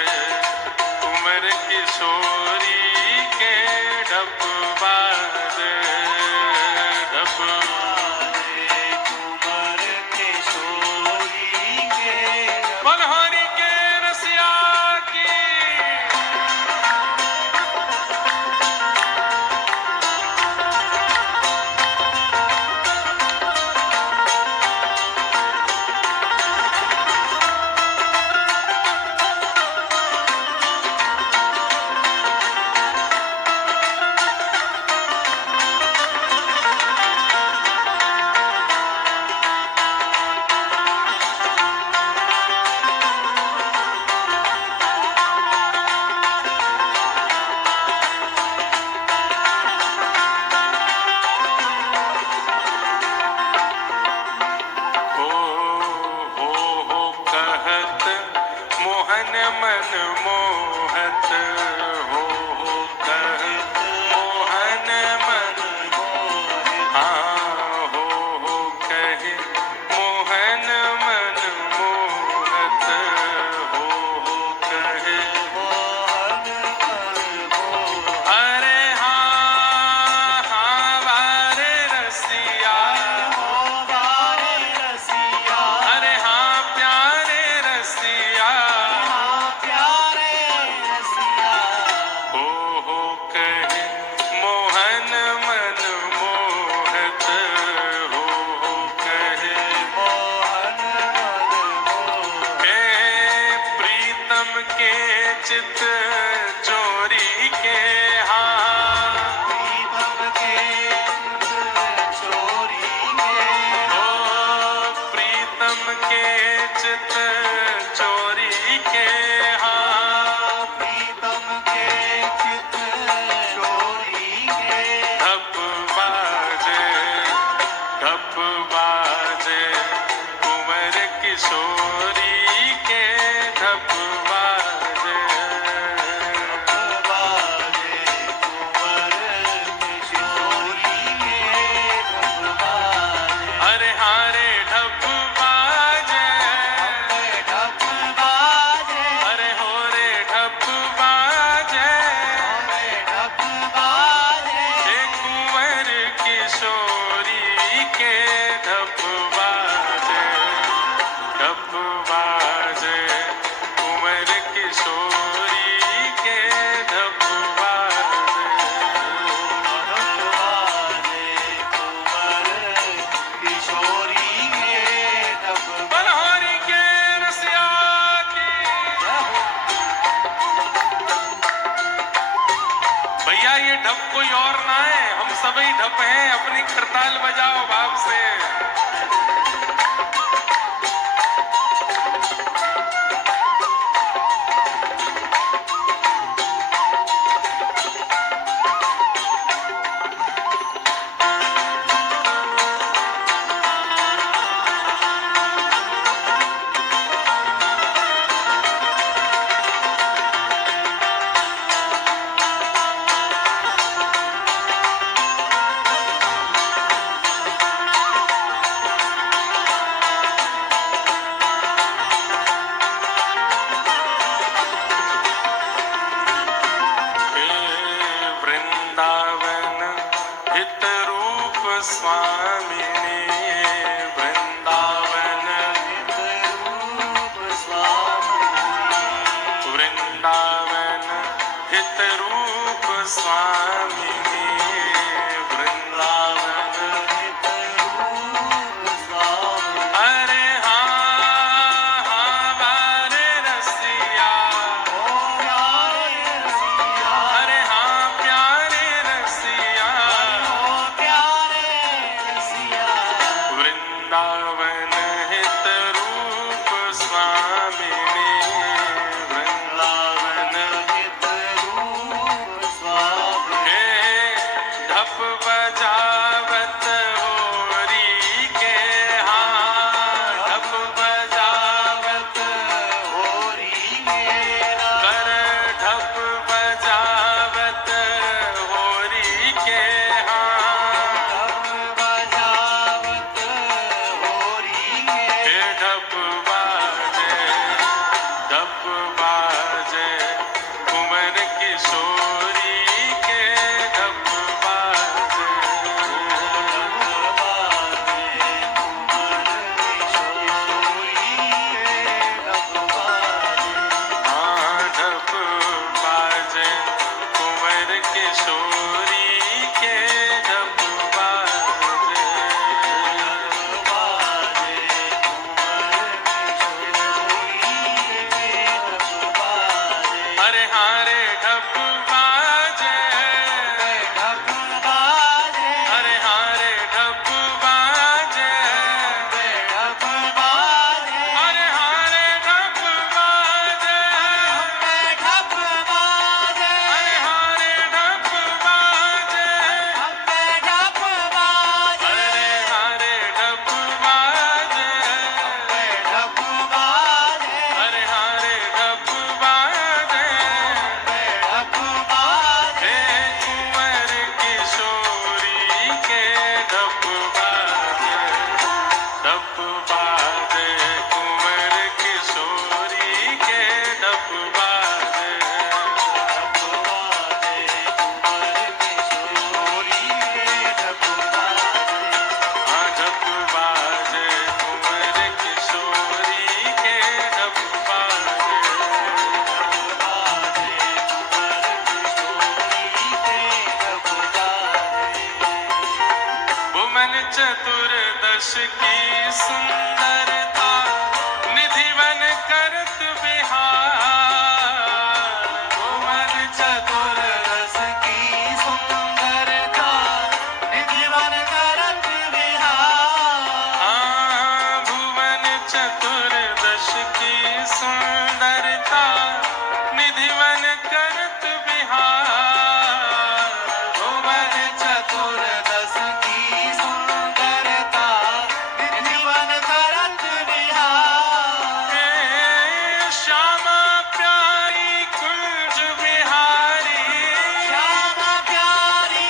कुंवर किशोरी के ढप बाजे, ढप बाजे कुंवर किशोरी के ढप। बलहारी के रसिया की। हो कहत मोहन मन मोहत, हो कहत मोहन मन, हाँ हो कहे मोहन मन मोहत, हो कहे मोहन मन मोह। अरे हाँ हाँ बारे रसिया, हो बारे रसिया। अरे हाँ प्यारे रसिया, हाँ प्यारे रसिया। हो कहे मोहन मन मोहत, हो कहे मोहन मन मोह। हे प्रीतम के चित चोरी के, हाँ प्रीतम के चोरी के। ओ प्रीतम के चित चोरी के, हाँ प्रीतम के चित चोरी के। ढप बाजे, ढप बाजे, कुंवर किशोरी के ढप बाजे। बाजे कुंवर किशोरी के ढप बाजे। अरे हारे ढप बाजे, ढप बाजे। अरे हो रे ढप बाजे, ढप बाजे। हे कुंवर किशोरी के ढप बाजे, ढप बाजे, कुंवर किशोरी के ढप बाजे। ढप बाजे कुंवर किशोरी के ढप बाजे। बलहारी के रसिया की। भैया ये ढप कोई और ना है, हम सभी ढप हैं, अपनी खरताल बजाओ भाव से। स्वामिनी वृंदावन रूप स्वामी वृंदावन हित रूप स्वामिनी वृंदावन रूप स्वामी अरे हाँ हाँ वारे रसिया ओ प्यारे रसिया अरे हाँ प्यारे रसिया ओ प्यारे रसिया वृंदावन हित रूप स्वामिनी वृंदावन हित रूप स्वामी हे ढप बजावत होरी के हाँ ढप बजावत होरी मेरा कर ढप बजावत होरी के हाँ ढप बजावत होरी हे मेरा ढप बाजे कुंवर किशोरी के ढप बाजे हाँ ढप बाजे कुंवर किशोरी के ढप बाजे अरे हाँ रे ढप बाजे अरे हाँ रे ढप बाजे अरे हाँ रे ढप बाजे अरे हाँ रे ढप बाजे अरे हाँ रे ढप बाजे अरे हाँ रे ढप बाजे हे कुंवर किशोरी के ढप बाजे कुंवर किशोरी के ढप बाजे हाँ ढप बाजे कुंवर किशोरी के ढप बाजे भुवन चतुर्दश की सुंदरता निधिवन करत बिहार भुवन चतुर्दश की सुंदरता निधिवन करत विहार भुवन चतुर्दश की सुंदरता निधिवन करत बिहार भुवन चतुर्दश की सुंदरता निधिवन करत विहार हे श्यामा प्यारी कुंज बिहारी श्यामा प्यारी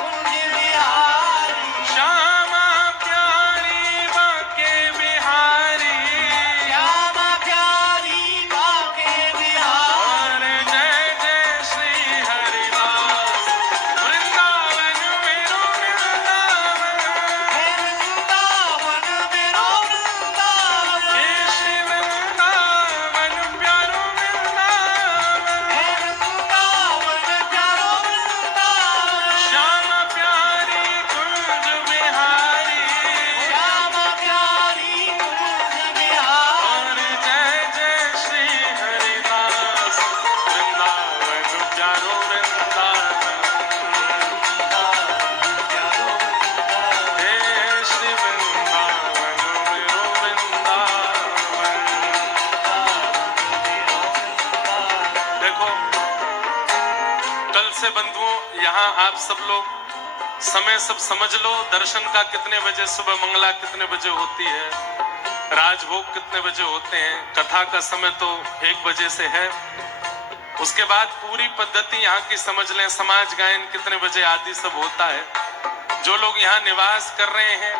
कुंज बिहारी श्यामा प्यारी बाके बिहारी श्यामा प्यारी बाके बिहार और जय जय श्री हरिदास वृंदावन मेरो वृंदावन मेरो वृंदावन हे श्री वृंदावन प्यारो वृंदावन वृंदावन प्यारो वृंदावन श्यामा प्यारी कुंज बिहारी श्यामा प्यारी कुंज बिहार और जय जय श्री हरिदास वृंदावन प्यारो वृंदावन हे श्री वृंदावन मेरो वृंदावन देखो कल से बंधुओं यहाँ आप सब लोग समय सब समझ लो दर्शन का कितने बजे सुबह मंगला कितने बजे होती है राजभोग कितने बजे होते हैं कथा का समय तो 1 बजे से है उसके बाद पूरी पद्धति यहाँ की समझ लें समाज गायन कितने बजे आदि सब होता है जो लोग यहाँ निवास कर रहे हैं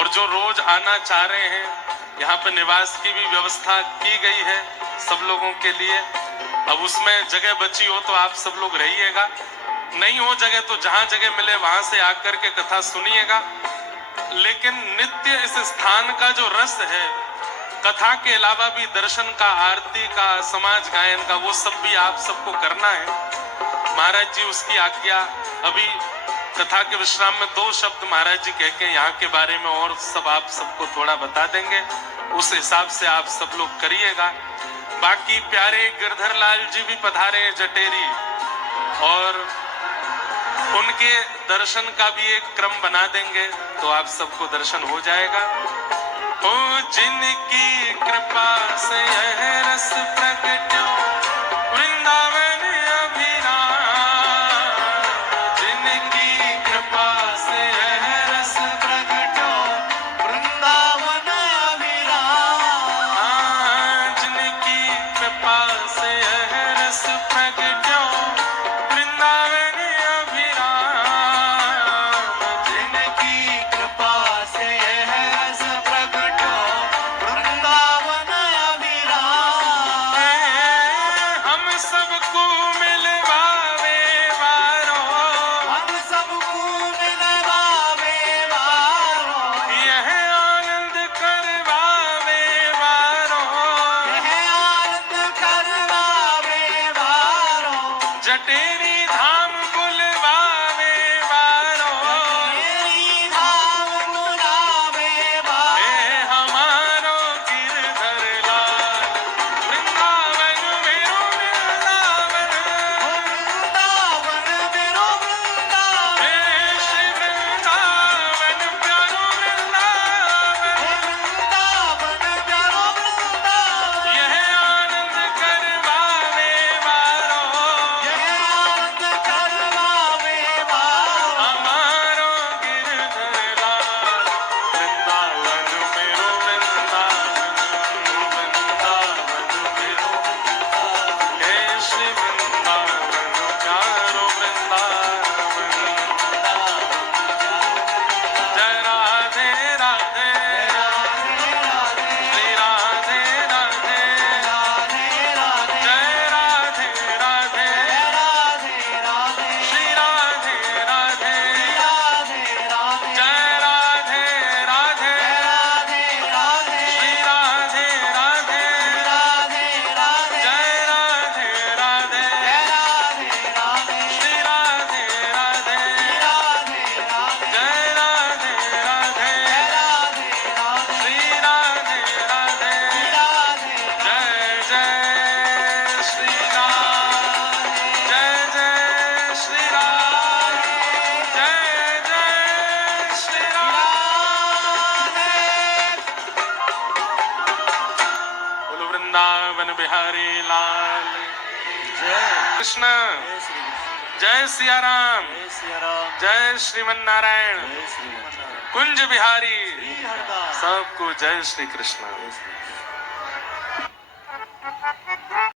और जो रोज आना चाह रहे हैं यहाँ पे निवास की भी व्यवस्था की गई है सब लोगों के लिए अब उसमें जगह बची हो तो आप सब लोग रहिएगा नहीं हो जगह तो जहां जगह मिले वहां से आकर के कथा सुनिएगा। लेकिन नित्य इस स्थान का जो रस है, कथा के अलावा भी दर्शन का, आरती का, समाज गायन का, वो सब भी आप सबको करना है। महाराज जी उसकी आज्ञा। अभी कथा के विश्राम में 2 शब्द महाराज जी कह के यहाँ के बारे में और सब आप सबको थोड़ा बता देंगे, उस हिसाब से आप सब लोग करिएगा। बाकी प्यारे गिरधर लाल जी भी पधारे हैं जटेरी, और उनके दर्शन का भी एक क्रम बना देंगे तो आप सबको दर्शन हो जाएगा। ओ जिनकी कृपा से यह रस प्रगट्यो वृंदावन अभिराम, जिनकी कृपा से यह रस प्रगटो वृंदावन अभिराम, जिनकी कृपा से यह रस प्रगट्यो वृंदावन अभिराम, जिनकी कृपा से यह रस प्रगटो वृंदावन अभिराम, हम सबको मिलवावे वारो, हम सबको मिलवावे वारो, यह आनंद करवावे वारो, यह आनंद करवावे वारो, जटेरी धाम बुलवावे वारो, तेरी धाम बुलावे वारो, हे हमारो गिरधर लाल, वृंदावन मेरो वृंदावन, वृंदावन मेरो वृंदावन, हे श्री वृंदावन प्यारो वृंदावन, वृंदावन प्यारो वृंदावन, यह आनंद करवावे वारो, यह आनंद करवावे वारो, हमारो गिरधर लाल, वृंदावन मेरो वृंदावन, वृंदावन मेरो हे श्री वृंदावन प्यारो वृंदावन। जय राधे राधे, श्री राधे राधे, जय राधे राधे, श्री राधे राधे, जय राधे राधे, श्री राधे राधे, जय राधे राधे, श्री राधे राधे, जय राधे राधे, श्री राधे राधे, जय जय श्री राम, जय जय श्री राम, जय जय श्री राम। बोलो वृंदावन बिहारी लाल कृष्ण, जय सिया राम, जय श्रीमन नारायण, कुंज बिहारी, सबको जय श्री कृष्ण।